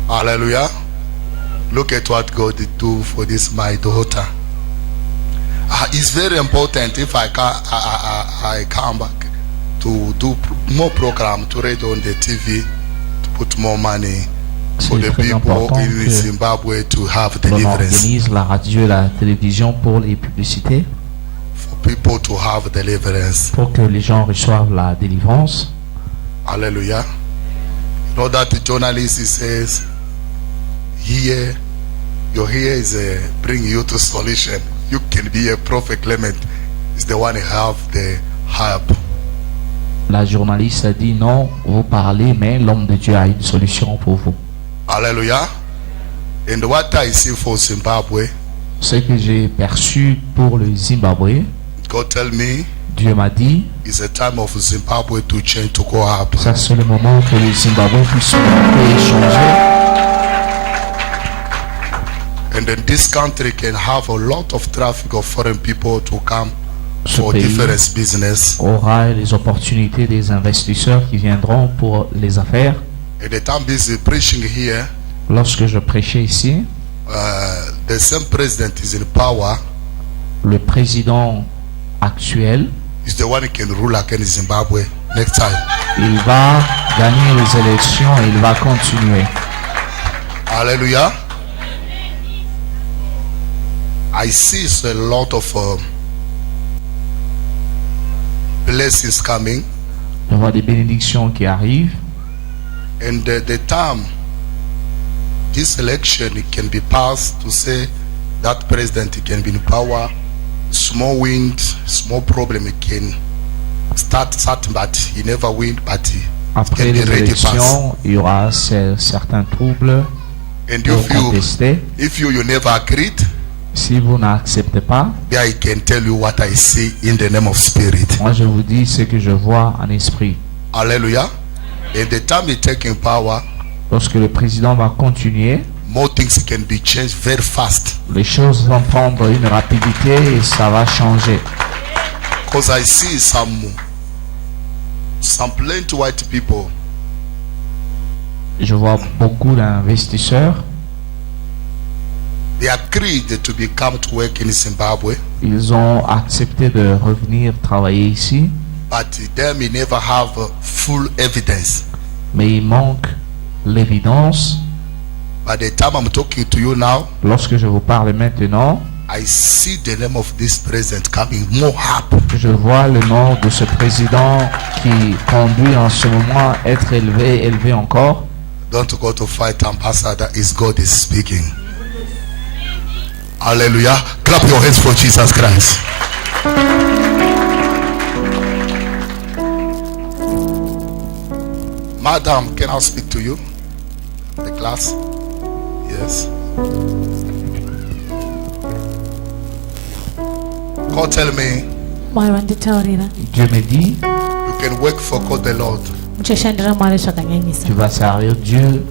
Hallelujah. Look at what God did do for this my daughter. It's very important if I come back to do more program, to read on the TV, to put more money for the people in Zimbabwe to have On deliverance. organise la radio et la télévision pour les publicités, For people to have deliverance. pour que les gens reçoivent la délivrance. Hallelujah. You know that the journalist he says, here, your here is bring you to solution. You can be a prophet. Clement is the one who have the help. La journaliste a dit non, vous parlez, mais l'homme de Dieu a une solution pour vous. Hallelujah. And what I see for Zimbabwe, Ce que j'ai perçu pour le Zimbabwe, God tell me, Dieu m'a dit, it's a time of Zimbabwe to change, to go up. ça c'est le moment que le Zimbabwe puisse monter et changer. And then this country can have a lot of traffic of foreign people to come Ce for pays different business. aura les opportunités des investisseurs qui viendront pour les affaires. And the time busy preaching here, Lorsque je prêchais ici, the same president is in power. le président actuel, Is the one who can rule against Zimbabwe next time. il va gagner les élections et il va continuer. Hallelujah. I see a lot of blessings coming, Je vois des bénédictions qui arrivent. and the time this election it can be passed to say that president can be in power. Small wind, small problem, it can start, but he never win, but he Après can be les ready pass. élections, il y aura certains troubles And pour if you contester. never agreed, Si vous n'acceptez pas, there I can tell you what I see in the name of Spirit. moi je vous dis ce que je vois en esprit. Hallelujah. And the time he taking power, Lorsque le président va continuer, more things can be changed very fast. les choses vont prendre une rapidité et ça va changer. Because I see some plenty white people. Je vois beaucoup d'investisseurs. They agreed to come to work in Zimbabwe, Ils ont accepté de revenir travailler ici, but them they never have full evidence. mais il manque l'évidence. By the time I'm talking to you now, Lorsque je vous parle maintenant, I see the name of this president coming more up. je vois le nom de ce président qui conduit en ce moment être élevé encore. Don't go to fight ambassador, is God is speaking. Hallelujah. Clap your hands for Jesus Christ. Madam, can I speak to you? The class? Yes. God tell me mwoyo wanditaurira Dieu me dit, you can work for God the Lord. muchashandira mwari zvakanyanyisa. tu vas servir Dieu.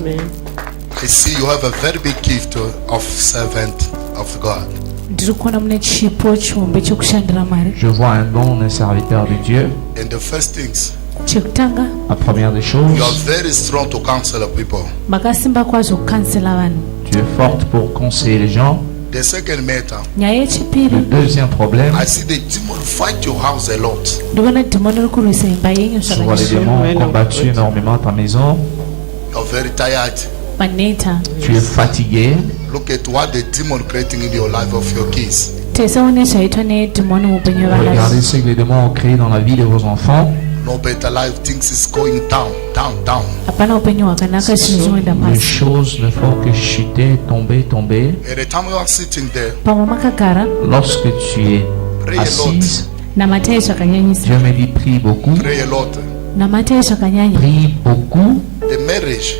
Amen. I see you have a very big gift of servant of God. Ndiri kuona mune chipo chihombe chekushandira mwari. Je vois un don d'un serviteur de Dieu. And the first things, Chekutanga, La première des you are choses, very strong to counsel people. makasimba kwazvo kukansela vanhu. tu es forte pour conseiller les gens. The second matter, Nyaya Le yechipiri, deuxième problème, I see the demon fight your house a lot. ndikuona dhimoni iri kurwisa imba yenyu je vois les zvakanyanya. démons ont combattu énormément ta maison. You're very tired. Maneta, Tu es fatigué. Look at what the demon creating in your life of your kids. teisaone zvaitwa nedhimoni muupenyu Regardez hwevana. ce que les démons ont créé dans la vie de vos enfants. No better life, things is going down, down, down. Hapana upenyu hwakanaka, zvinhu zvinoenda Les pasi. choses ne font que chuter, tomber, tomber. At the time you are sitting there, Pamwe makagara, Lorsque tu es pray a lot. assise, namatai zvakanyanyisa. Dieu me dit prie beaucoup. Pray a lot. Namatai zvakanyanya. Prie beaucoup. The marriage,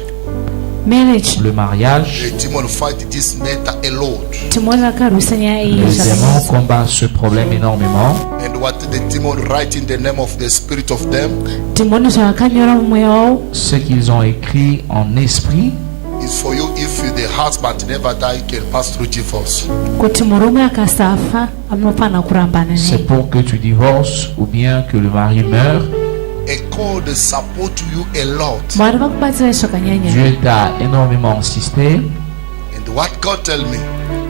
Marriage, Le mariage, the demon fight this matter a lot. dhimoni rakarwisa nyaya iyi les démons zvakanyanyisa. combattent ce problème énormément. And what the demon write in the name of the spirit of them, Dhimoni zvavakanyora mumweya wavo, Ce qu'ils ont écrit en esprit, is for you if the husband never die, you can pass through divorce. kuti murume akasafa anofanira kurambana C'est naye. pour que tu divorces ou bien que le mari meure. And God support you a lot. Mwari vakubatsirai zvakanyanya. Dieu t'a énormément assisté. And what God tell me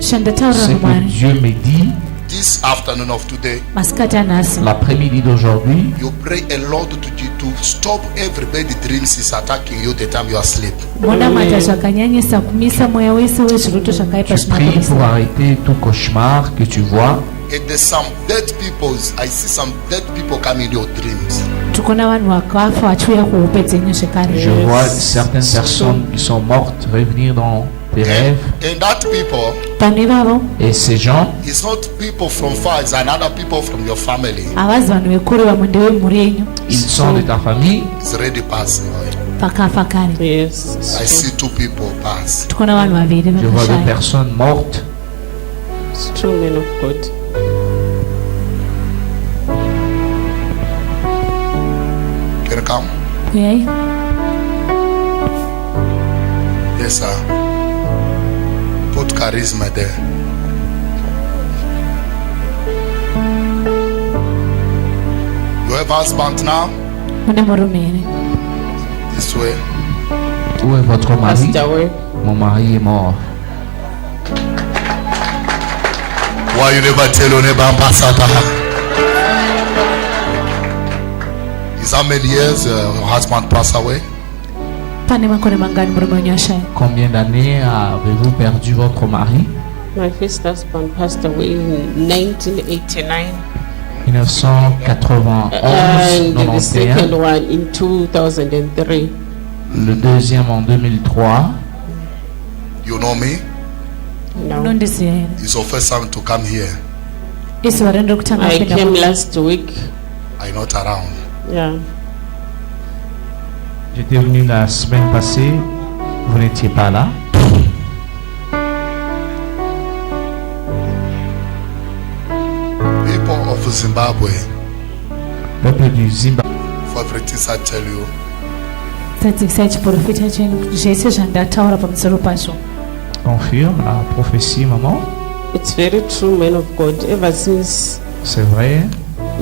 Chandataurira Ce que naMwari Dieu me dit this afternoon of today, masikati anhasi, l'après-midi d'aujourd'hui, you pray a lot to stop every bad dreams is attacking you the time you are asleep. munamata zvakanyanyisa kumisa mweya wese wezviruto zvakaipa tu pries pour zvinokurisa. arrêter tout cauchemar que tu vois. And there's some dead people, I see some dead people come in your dreams. Tikona vanhu vakafa vachiuya kuhope dzenyu zvekare. Je vois certaines personnes qui sont mortes revenir dans tes rêves. And that people, Vanhu ivavo Et ces gens, it's not people from far, it's another people from your family. havazi vanhu vekure, vamwe ndevemhuri yenyu, ils sont de ta famille. It's already passing away. vakafa kare. Yes. I see two people pass. Tikona vanhu vaviri Je vois deux vakashaya. personnes mortes. It's true, man of God. Can you come? Uyai, Yes, sir. Put charisma there. You have husband now? mune murume here. This way. Où est votre mari? Passed away. Mon mari est mort. Why you never tell your neighbor Pastor? Is how many years your husband passed away? Pane makore mangani murume wenyu ashaya? Combien d'années avez-vous perdu votre mari? My first husband passed away in 1989, 1991, and the second 91. one in 2003. Le deuxième en 2003. You know me? No. Unondiziva here? It's your first time to come here. Izuva rendo kutanga I kupinda came muno. last week. I'm not around. Yeah. J'étais venu la semaine passée. Vous n'étiez pas là. People of Zimbabwe, Peuple du Zimbabwe. for everything I tell you, Tadzikisai chiprofita chenyu kuti zvese zvandataura pamusoro pazvo Confirme la prophétie, maman. It's very true, man of God. Ever since C'est vrai.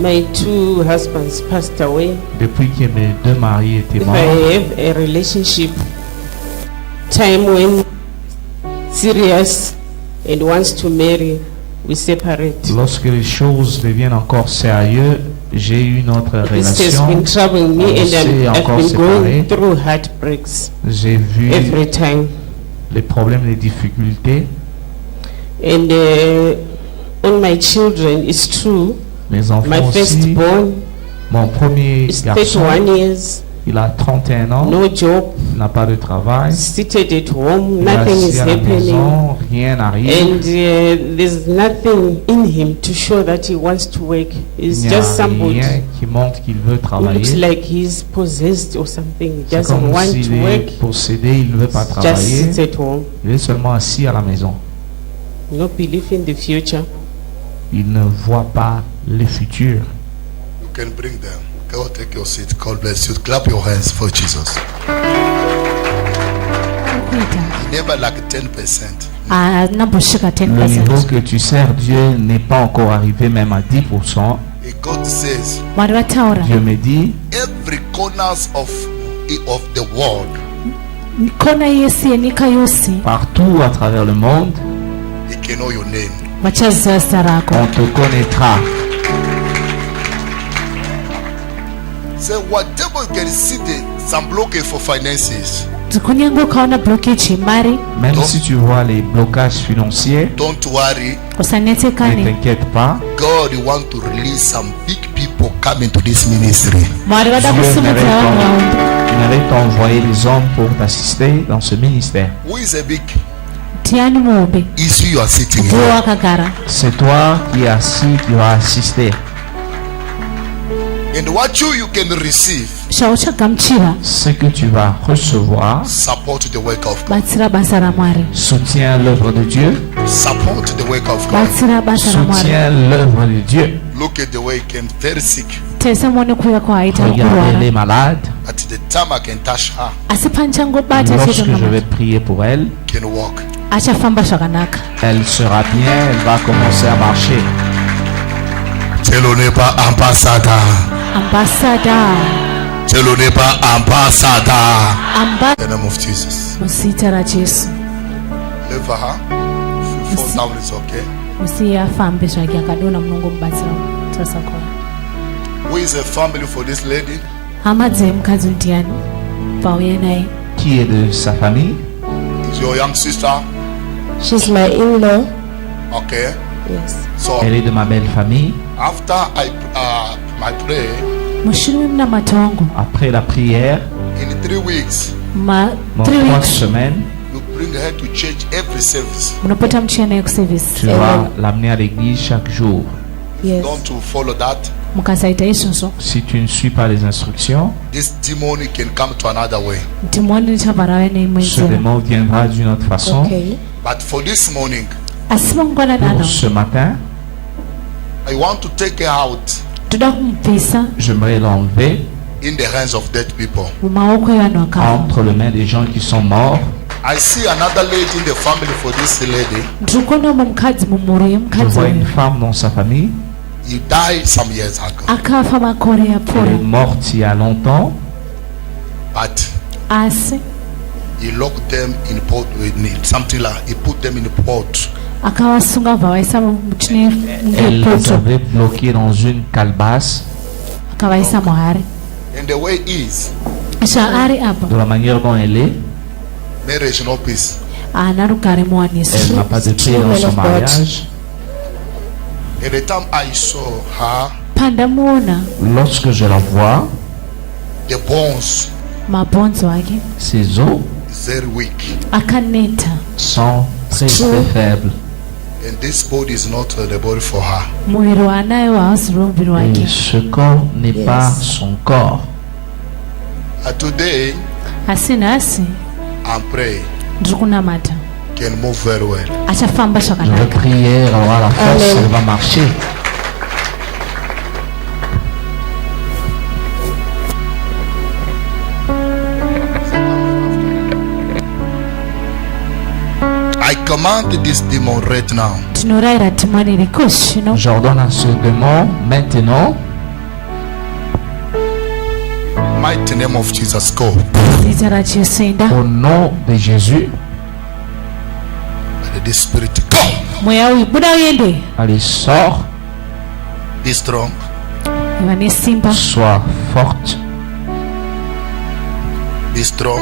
my two husbands passed away, Depuis que mes deux maris étaient if morts, I have a relationship, time when serious and wants to marry, we separate. lorsque les choses deviennent encore sérieuses, j'ai eu une autre This has relation. been troubling me, On and s'est I've encore been going séparés. through heartbreaks J'ai vu every time. les problèmes, les difficultés. And on my children, it's true. Mes My enfants aussi. firstborn Mon premier is garçon, 31 years, il a 31 ans. no job, Il n'a pas de travail. seated at home, Il est nothing assis is à la happening. maison, rien n'arrive. And there's nothing in him to show that he wants to work. Il He's n'y a just somebody rien qui montre qu'il veut who looks travailler. like he's possessed or something. He C'est doesn't comme want s'il to est work, possédé, il ne veut pas just travailler. sits at home. Il est seulement assis à la maison. No belief in the future. Il ne voit pas le futur. you can bring them. Go take your seat. God bless you. Clap your hands for Jesus. kuita He never like 10%. anambosvika Le niveau 10%. que tu sers Dieu n'est pas encore arrivé même à 10%. And God says, Mwari vataura Dieu me dit, every corners of the world, kona yese yenyika yose partout à travers le monde, He can know your name. vachaziva zita rako. on te connaîtra. Say whatever you can see some blockage for finances. Kunyange ukaona blockage yemari Même Donc- si tu vois les blocages financiers, Don't worry. ne usanetsekane. t'inquiète pas. God want to release some big people coming to this ministry. Mwari vada Dieu kusimudza vanhu vaumbi. n'avait t'envoyer les hommes pour t'assister dans ce ministère. Who is a big Tiani muumbi issue you are sitting ndiwo here? wakagara. C'est toi qui es assis, qui vas assister. And what you can receive, Zvauchagamuchira Ce que tu vas recevoir, support the work of God. batsira basa raMwari. soutiens l'œuvre de Dieu. Support the work of God. Batsira basa raMwari. Soutiens l'œuvre de Dieu. Look at the way he can very sick. mutese muone kuya kwaita Regardez kurwara les malades. At the time I can touch her, asi panchangobata Lorsque chete je vais mama prier pour elle, can walk. achafamba zvakanaka. elle sera bien, elle va commencer à marcher. C'est le pas ambassadeur. Ambassador, C'est le pas ambassadeur. amba In the name of Jesus. musita ra Jesu. Live for her. If you fall down, it's okay. Musiye afambe zvake akadona munongo mubatsira tasakora. Who is a family for this lady? Hama dzemukadzi ndiani pauya naye? Qui est de sa famille? Is your young sister? She's my in-law. Okay. Yes. So Elle est de ma belle famille. after I pray, Mushure memunamato wangu Après la prière, in 3 weeks, ma dans 3 3 weeks semaines, you bring her to church every service. munopota muchiya naye kuservice. tu vas l'amener à l'église chaque jour. Yes. Don't to follow that. Mukasaita izvozvo Si tu ne suis pas les instructions, This demon can come to another way. dhimoni richabva rava neimwe ce nzira. démon viendra d'une autre façon. Okay. But for this morning, Asi mangwanani Pour ano ce matin, I want to take her out toda kumubvisa j'aimerais l'enlever in the hands of dead people. mumaoko evanhu vakafa. entre les mains des gens qui sont morts. I see another lady in the family for this lady. Ndiri kuonawo mukadzi mumhuri Je yemukadzi vois uyu une femme dans sa famille. He died some years ago. akafa makore Elle est apfuura, morte il y a longtemps. But asi he locked them in pot with something like he put them in a pot. akavasunga abva vaisa chine Elle les poto avait bloqués dans une calebasse. akavaisa muhari. And the way is Zvaari apa De la manière dont elle est, marriage no peace. haana rugare elle muwaniso. n'a pas de paix dans Woman son of God. mariage. At the time I saw her, Pandamuona Lorsque je la vois, the bones mabhonzo ake ses os is very weak. akaneta, sont très très faibles. And this body is not the body for her. muviri waanayo hausi muviri Et wake. ce corps n'est pas son corps. Today Asi nhasi I'm praying ndiri kunamata can move very well. achafamba Je vais zvakanaka. prier, elle aura la force, Amen. elle va marcher. I command this demon right now. Tinorayira dhimoni riko zvino J'ordonne à ce démon maintenant, Mighty name of Jesus, go. zita raJesu enda. au nom de Jésus, Let this spirit go. Mweya uyu buda uende, allez, sors, Be strong. iva nesimba, sois forte, Be strong.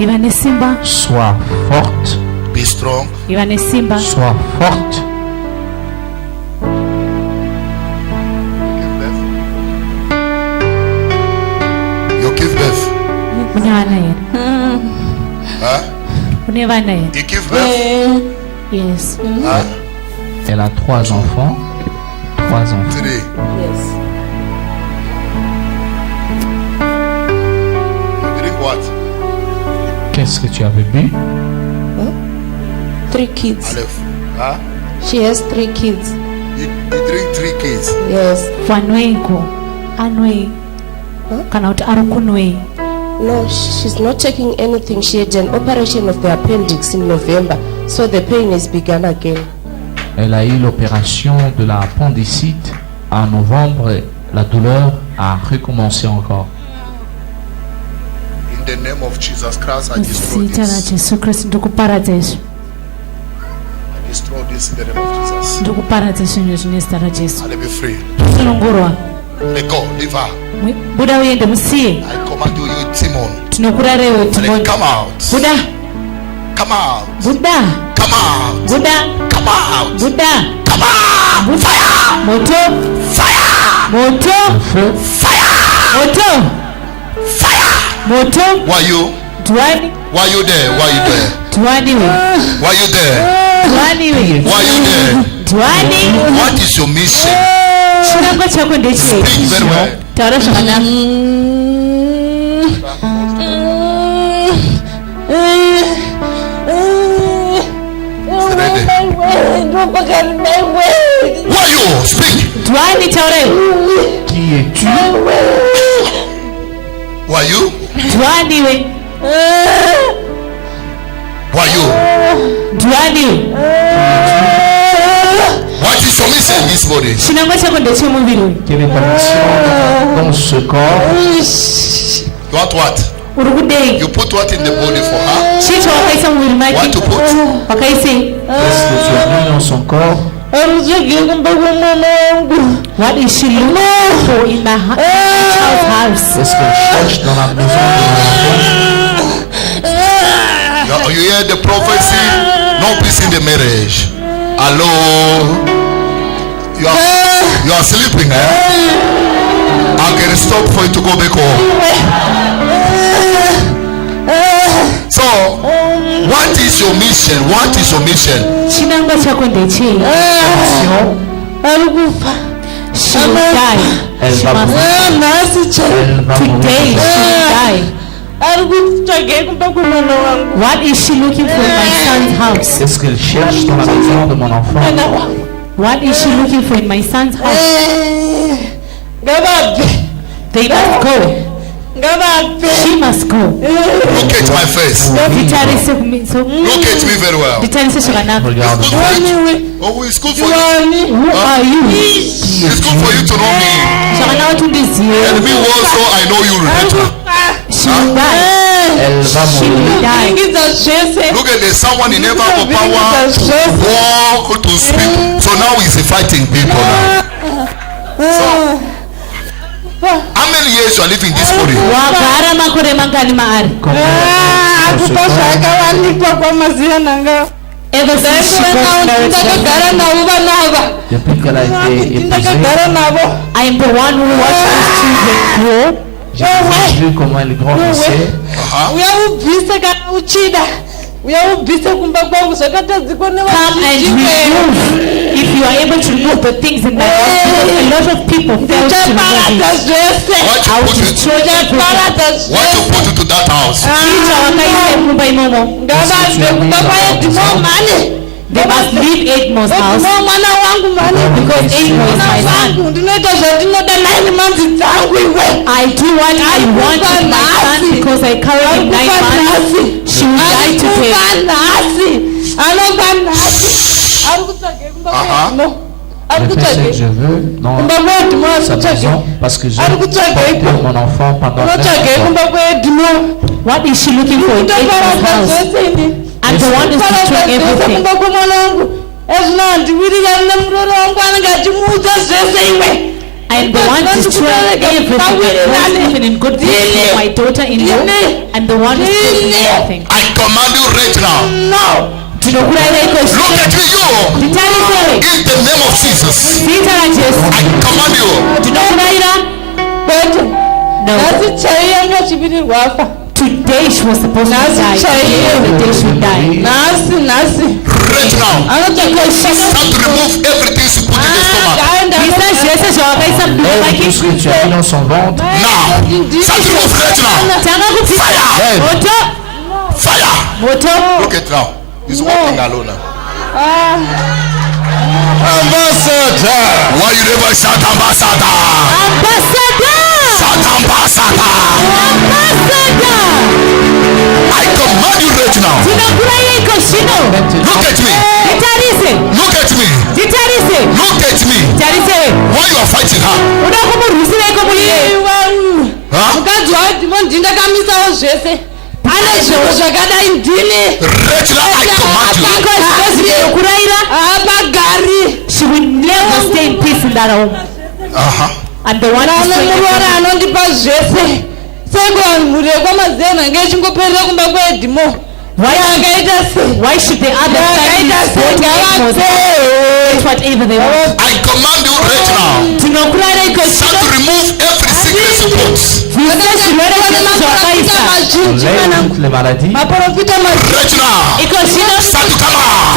iva nesimba, sois forte, Be strong. iva nesimba. sois forte. You give birth. Une vana here, Huh? une vana here. You give birth. Yes. Huh? Elle a 3 enfants. 3 enfants. 3. Yes. You drink what? Qu'est-ce que tu avais bu? 3 kids. Aleph. Huh? She has 3 kids. You drink 3 kids. Yes. Fanweiko anwei kana kuti ari kunwei. No, she's not taking anything. She had an operation of the appendix in November, so the pain has begun again. Elle a eu l'opération de la appendicite en novembre. Et la douleur a recommencé encore. In the name of Jesus Christ, I destroy Zita this. raJesu Kristu ndikuparadza izvi, I destroy this in the name of Jesus. ndikuparadza zvinhu zvine zita raJesu. I'll be free. Sunungurwa, Let go. Leave her. buda uende, musiye. I command you, you demon. Tinokurarewo Let timoni, come out. buda, Come out. buda, Come out. buda, Come out. buda, Come out. buda. Moto, Fire. moto, Feu, moto, Fire. moto. Why you? Tuwani, Why you there? Why you there? tuwani we, Why you there? tuwani we, Why you there? tuwani. What is your mission? Chirango chako Speak ndechei. very well. Taura zvakanaka. Ready. Why you? Speak. Tuwani, taura iwe. qui es-tu? Ndwaniwe. Who are you? Ndwaniwe. What is your mission in this body? Chinangwa chako ndechemuviri. Quelle est ta mission dans ce corps? You want what? Urukudei. You put what in the body for her? Chicho wakaisa muviri make. What to put? Wakaise. Qu'est-ce que tu as mis dans son corps? What is she looking for in my child's house? Qu'est-ce qu'elle cherche dans la maison de l'enfant? You hear the prophecy? No peace in the marriage. Hello? You are sleeping, eh? I can stop for you to go back home. So, what is your mission? What is your mission? Chinangwa chako ndechei. She will die. Elle She va must mourir. Elle va today mourir. she will die. What is she looking for in my son's house? Qu'est-ce qu'elle cherche dans la maison de mon enfant? What is she looking for in my son's house? They must go. She must go. Look at my face. Nditarise kumiso. Look at me very well. Nditarise zvakanaka. Regarde. Oh, it's good for you. Who are you? It's good for you to know me. Zvakanaka kuti ndizive. And me also, I know you later. She will die. Elle va She will mourir. die. Look at there's someone he never have power to walk, to speak. So now he's fighting people now. So, how many years you are living this body? Wagara makore mangani maari. Ever since she got married, Depuis qu'elle a été épousée, I am the one who watched these children grow. j'ai vu comment elle grandissait. Come and remove. If you are able to remove the things in my house, because a lot of people fail to remove it. I will destroy everything. What you put into that house? Chicha wakaisa kumba imomo. They must leave Edmo's house because Edmo is my son. I do what I want with my son because I carry him 9 months. She will die today. Je fais ce que je veux dans sa maison parce que j'ai porté mon enfant pendant 9 ans. What is she looking for in Edmo's house? I'm the one who's destroying everything. I am the one destroying everything. I'm not even in good place for my daughter-in-law. I'm the one who's destroying everything. I command you right now. Look at me, you. In the name of Jesus. I command you. No. Today she was supposed to die. The day she would die. Right now. Start to remove everything you put in the stomach. Lève tout ce que tu as mis dans son ventre. Now. Start to remove right now. Fire. Fire. Look at now. He's walking alone now. Ambassador. Why you never shout ambassador? Ambassador. Shout ambassador. Ambassador. I command you right now. Look at me. Look at me. Look at me. Why you are fighting her? Huh? Right now I command you. She will never stay in peace in that home. And the one why should the other whatever they want? I command you right now. Start to remove every sickness report. Enlève toutes les maladies. Right now. Start to come out.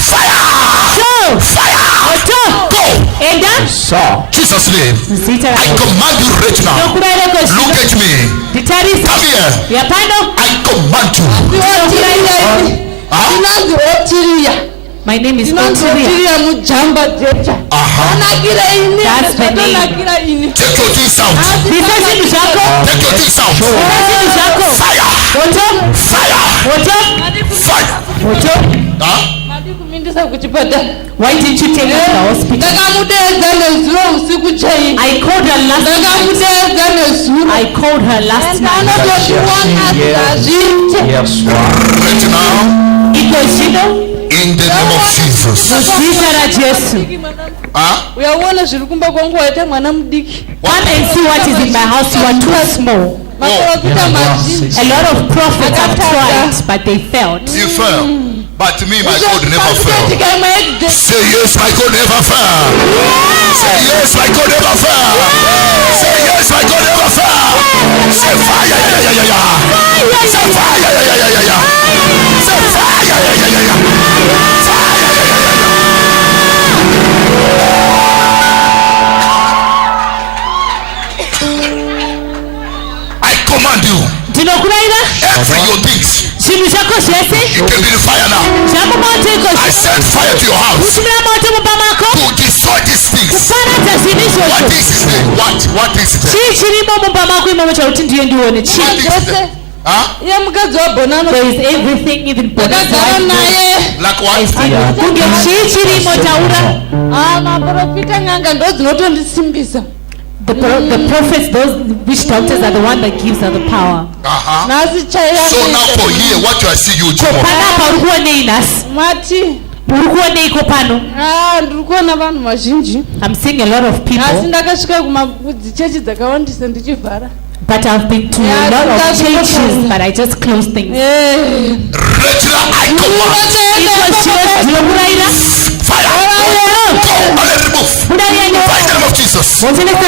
Fire. Fire. Go. Sors. Jesus' name. I command you right now. Look at me. Come here. I command you. My name is Kotiria. That's the name. Take your things out. Take your things out. Fire. Fire. Huh? Why didn't you take her to the hospital? I called her last night. I called her last night. Hier soir. Right now, in the name of Jesus. Huh? Come and see what is in my house. You are too small. A lot of prophets have tried, but they failed. You fell. But me, my God never fell. Say yes, my God never fell. Say yes, my God never fell. Say yes, my God never fell. Say fire, yeah, yeah, yeah, yeah. Say fire, yeah, yeah, yeah, yeah, yeah. Say fire, yeah, yeah, yeah, yeah. Fire, yeah, yeah, yeah, yeah. I command you. Every your things. You can be the fire now. I send fire to your house to destroy these things. What is it? What is it? Huh? There is everything, even bonus. Like what? The prophets, those witch doctors are the one that gives her the power. So now for here, what you are seeing, you I'm seeing a lot of people, but I've been to a lot of churches, but I just close things. Regular, I fire. Go and remove. By the name of Jesus. In the name of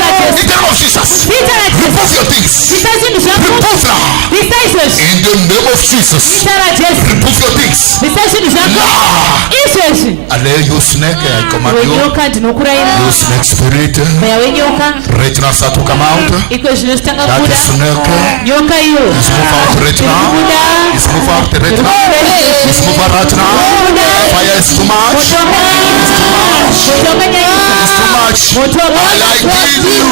Jesus. Remove your things. Remove now. In the name of Jesus. Remove your things. Now. Allez, you snake, I command you. You snake spirit. Right now, start to come out. That snake is move out right now. It's move out right now. It's move out right now. Fire is too much. It's too much. I like you.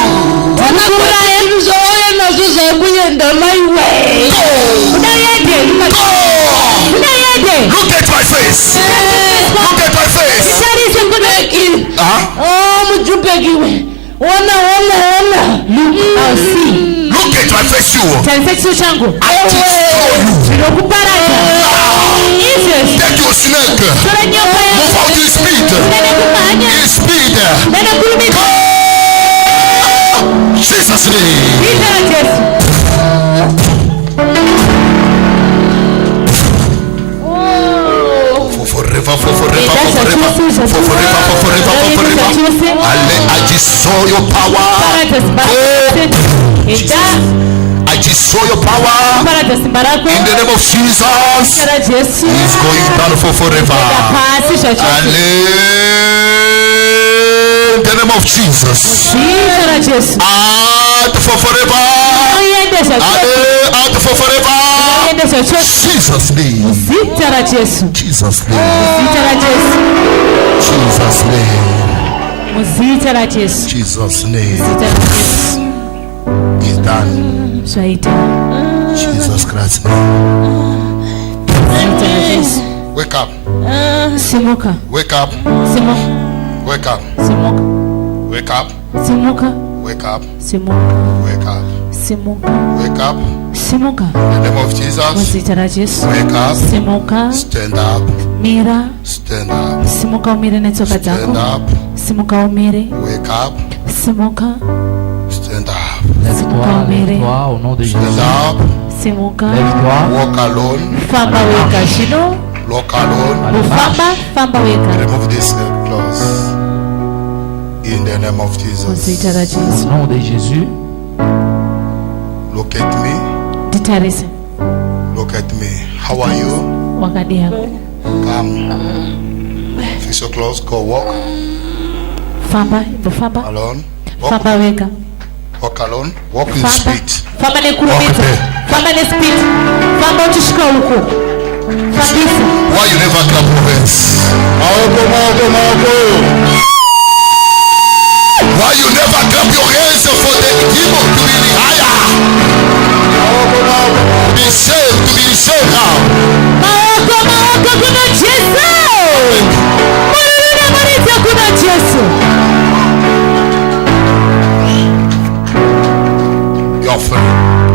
Go. Look at my face. Look at my face. I'll see. Look at my face, you. I destroy you. Take your snake. Move out in speed. In speed. Go. Jesus' name. I destroy your power. I destroy your power. In the name of Jesus. He's going down for forever. In the name of Jesus. Out for forever. Out for forever. Jesus' name. Jesus' name. Jesus' name. Is done. Jesus Christ's name. Wake up. Wake up. Wake up. Wake up. Wake up. Wake up. Wake up. In the name of Jesus. Wake up. Stand up. Stand up. Stand up. Wake up. Stand up. Lève-toi au nom de Jésus. Stand up. Lève-toi. Walk alone. Walk alone. Remove this clothes. In the name of Jesus. Au nom de Jésus. Look at me. Look at me. How are you? Come. Fix your clothes. Go walk. Alone. Walk. Walk alone. Walk in speed. Walk there. Why you never clap your hands? Why you never clap your hands for the demon to be higher? Be saved, to be saved now. Your friend.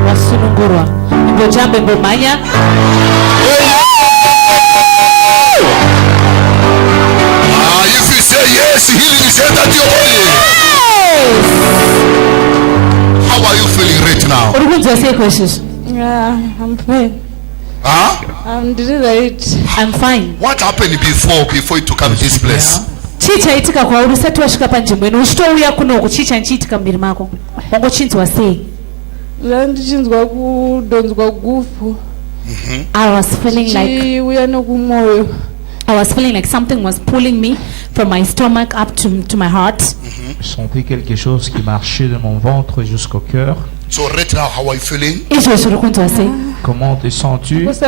Wasunungurwa. Mbojambe mbomanya. If you say yes, healing is entered your body. How are you feeling right now? I'm fine. Huh? I'm doing right. I'm fine. What happened before you to come to this place? Chichaitika kwa urusatu washika panjimbo eno uchitouya kuno kuchicha nchiitika mbiri mako ongo chinzwa sei. Ndichinzwa kudonzwa gufu. I was feeling like something was pulling me from my stomach up to my heart. Je sentais quelque chose qui marchait de mon ventre jusqu'au cœur. So right now, how are you feeling? Comment te sens-tu? It's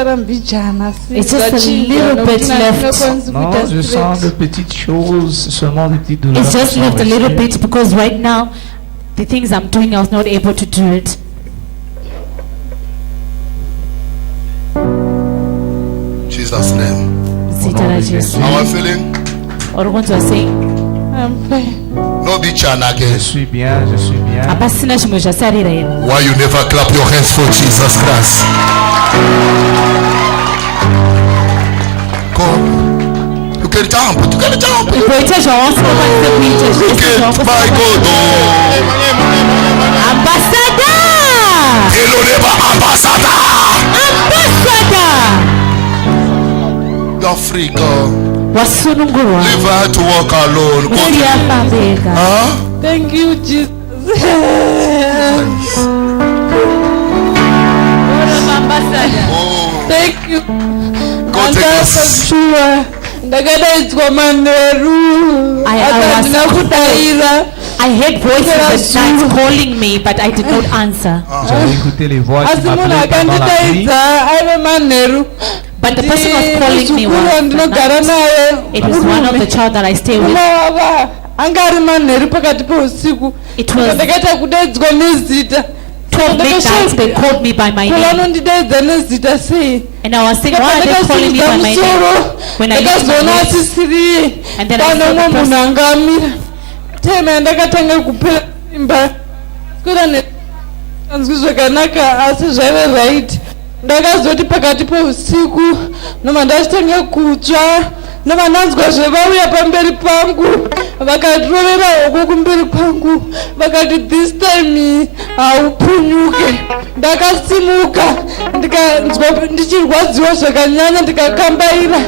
just a little bit left. Non, je sens de petites choses, seulement des petites douleurs. It's just left a little bit because right now the things I'm doing, I was not able to do it. Jesus' name. How are you feeling? I'm fine. No be chan again. Je suis bien, je suis bien. Why you never clap your hands for Jesus Christ? Come. You can jump. You can jump. You can, my God. Ambassador. Hello, neighbor, ambassador. You're free, girl. Leave her to walk alone. Huh? Thank you, Jesus. Oh. Thank you. God take us. I heard voices at night calling me, but I did not answer. J'avais écouté les voix qui m'appelaient pendant la nuit. But the person was calling me it was one of the child that I stay with. It was 12 midnight, they called me by my name. And I was saying, why are they calling me by my name? When I used my name. And then I saw the person. Ndakazoti pakati pousiku noma ndachitanga kutsva noma ndanzwa zvevauya pamberi pangu vakatirovera uko kumberi kwangu vakati this time haupunyuke. Ndakasimuka ndikanzwa ndichirwadziwa zvakanyanya ndikakambaira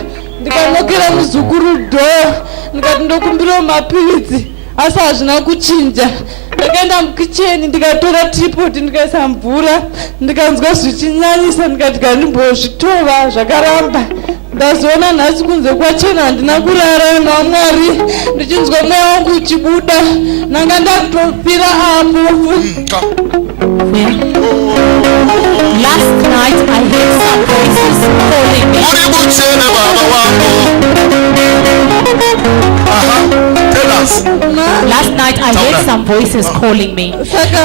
ndikanokera muzukuru dhoo ndikati ndokumbirawo mapiritsi asi hazvina kuchinja. Ndakaenda mukicheni ndikatora tripoti ndikaisa mvura ndikanzwa zvichinyanyisa ndikati gandimbozvitova zvakaramba. Ndazoona nhasi kunze kwachena handina kurara naMwari ndichinzwa mweya wangu uchibuda nanga ndakutopira apo. Last night I heard some voices calling me. Last night I heard some voices calling me.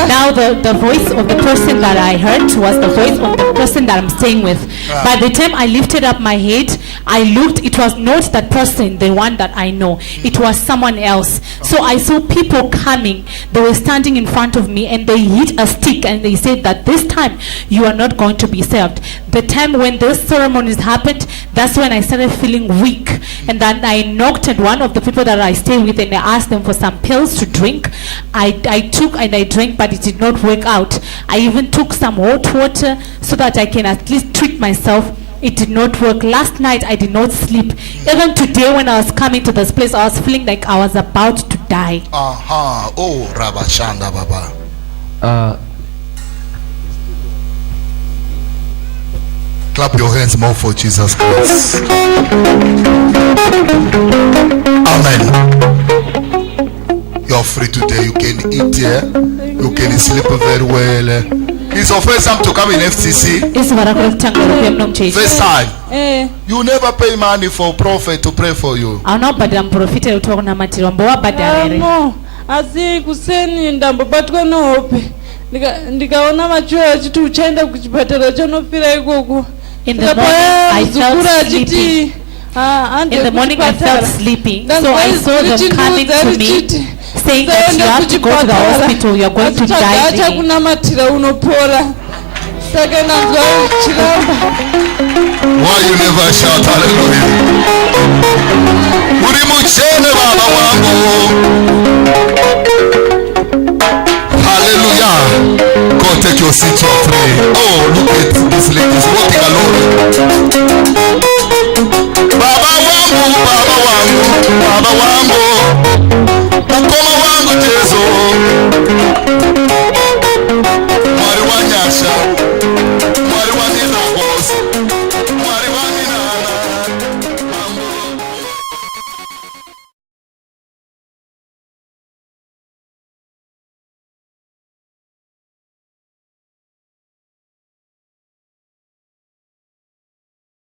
Now the voice of the person that I heard was the voice of the person that I'm staying with. By the time I lifted up my head, I looked, it was not that person, the one that I know. It was someone else. So I saw people coming. They were standing in front of me and they hit a stick and they said that this time you are not going to be saved. The time when those ceremonies happened, that's when I started feeling weak. And then I knocked at one of the people that I stay with and I asked them for some pills to drink. I took and I drank, but it did not work out. I even took some hot water so that I can at least treat myself. It did not work. Last night I did not sleep. Even today when I was coming to this place, I was feeling like I was about to die. Oh, Rabashanda Baba. Clap your hands more for Jesus Christ. Amen. You're free today. You can eat here. You can sleep very well. It's your first time to come in FTC. First time. You never pay money for prophet to pray for you. No, asi kuseni ndambobatwa nohope ndikaona machuo achiti uchaenda kuchipatara chanofira ikoko. In the morning I felt sleepy, so I saw them coming to me saying that you have to go to the hospital, you are going to die. Why you never shout hallelujah? Hallelujah. Go take your seat to pray. Oh, look at this lady, she's walking alone.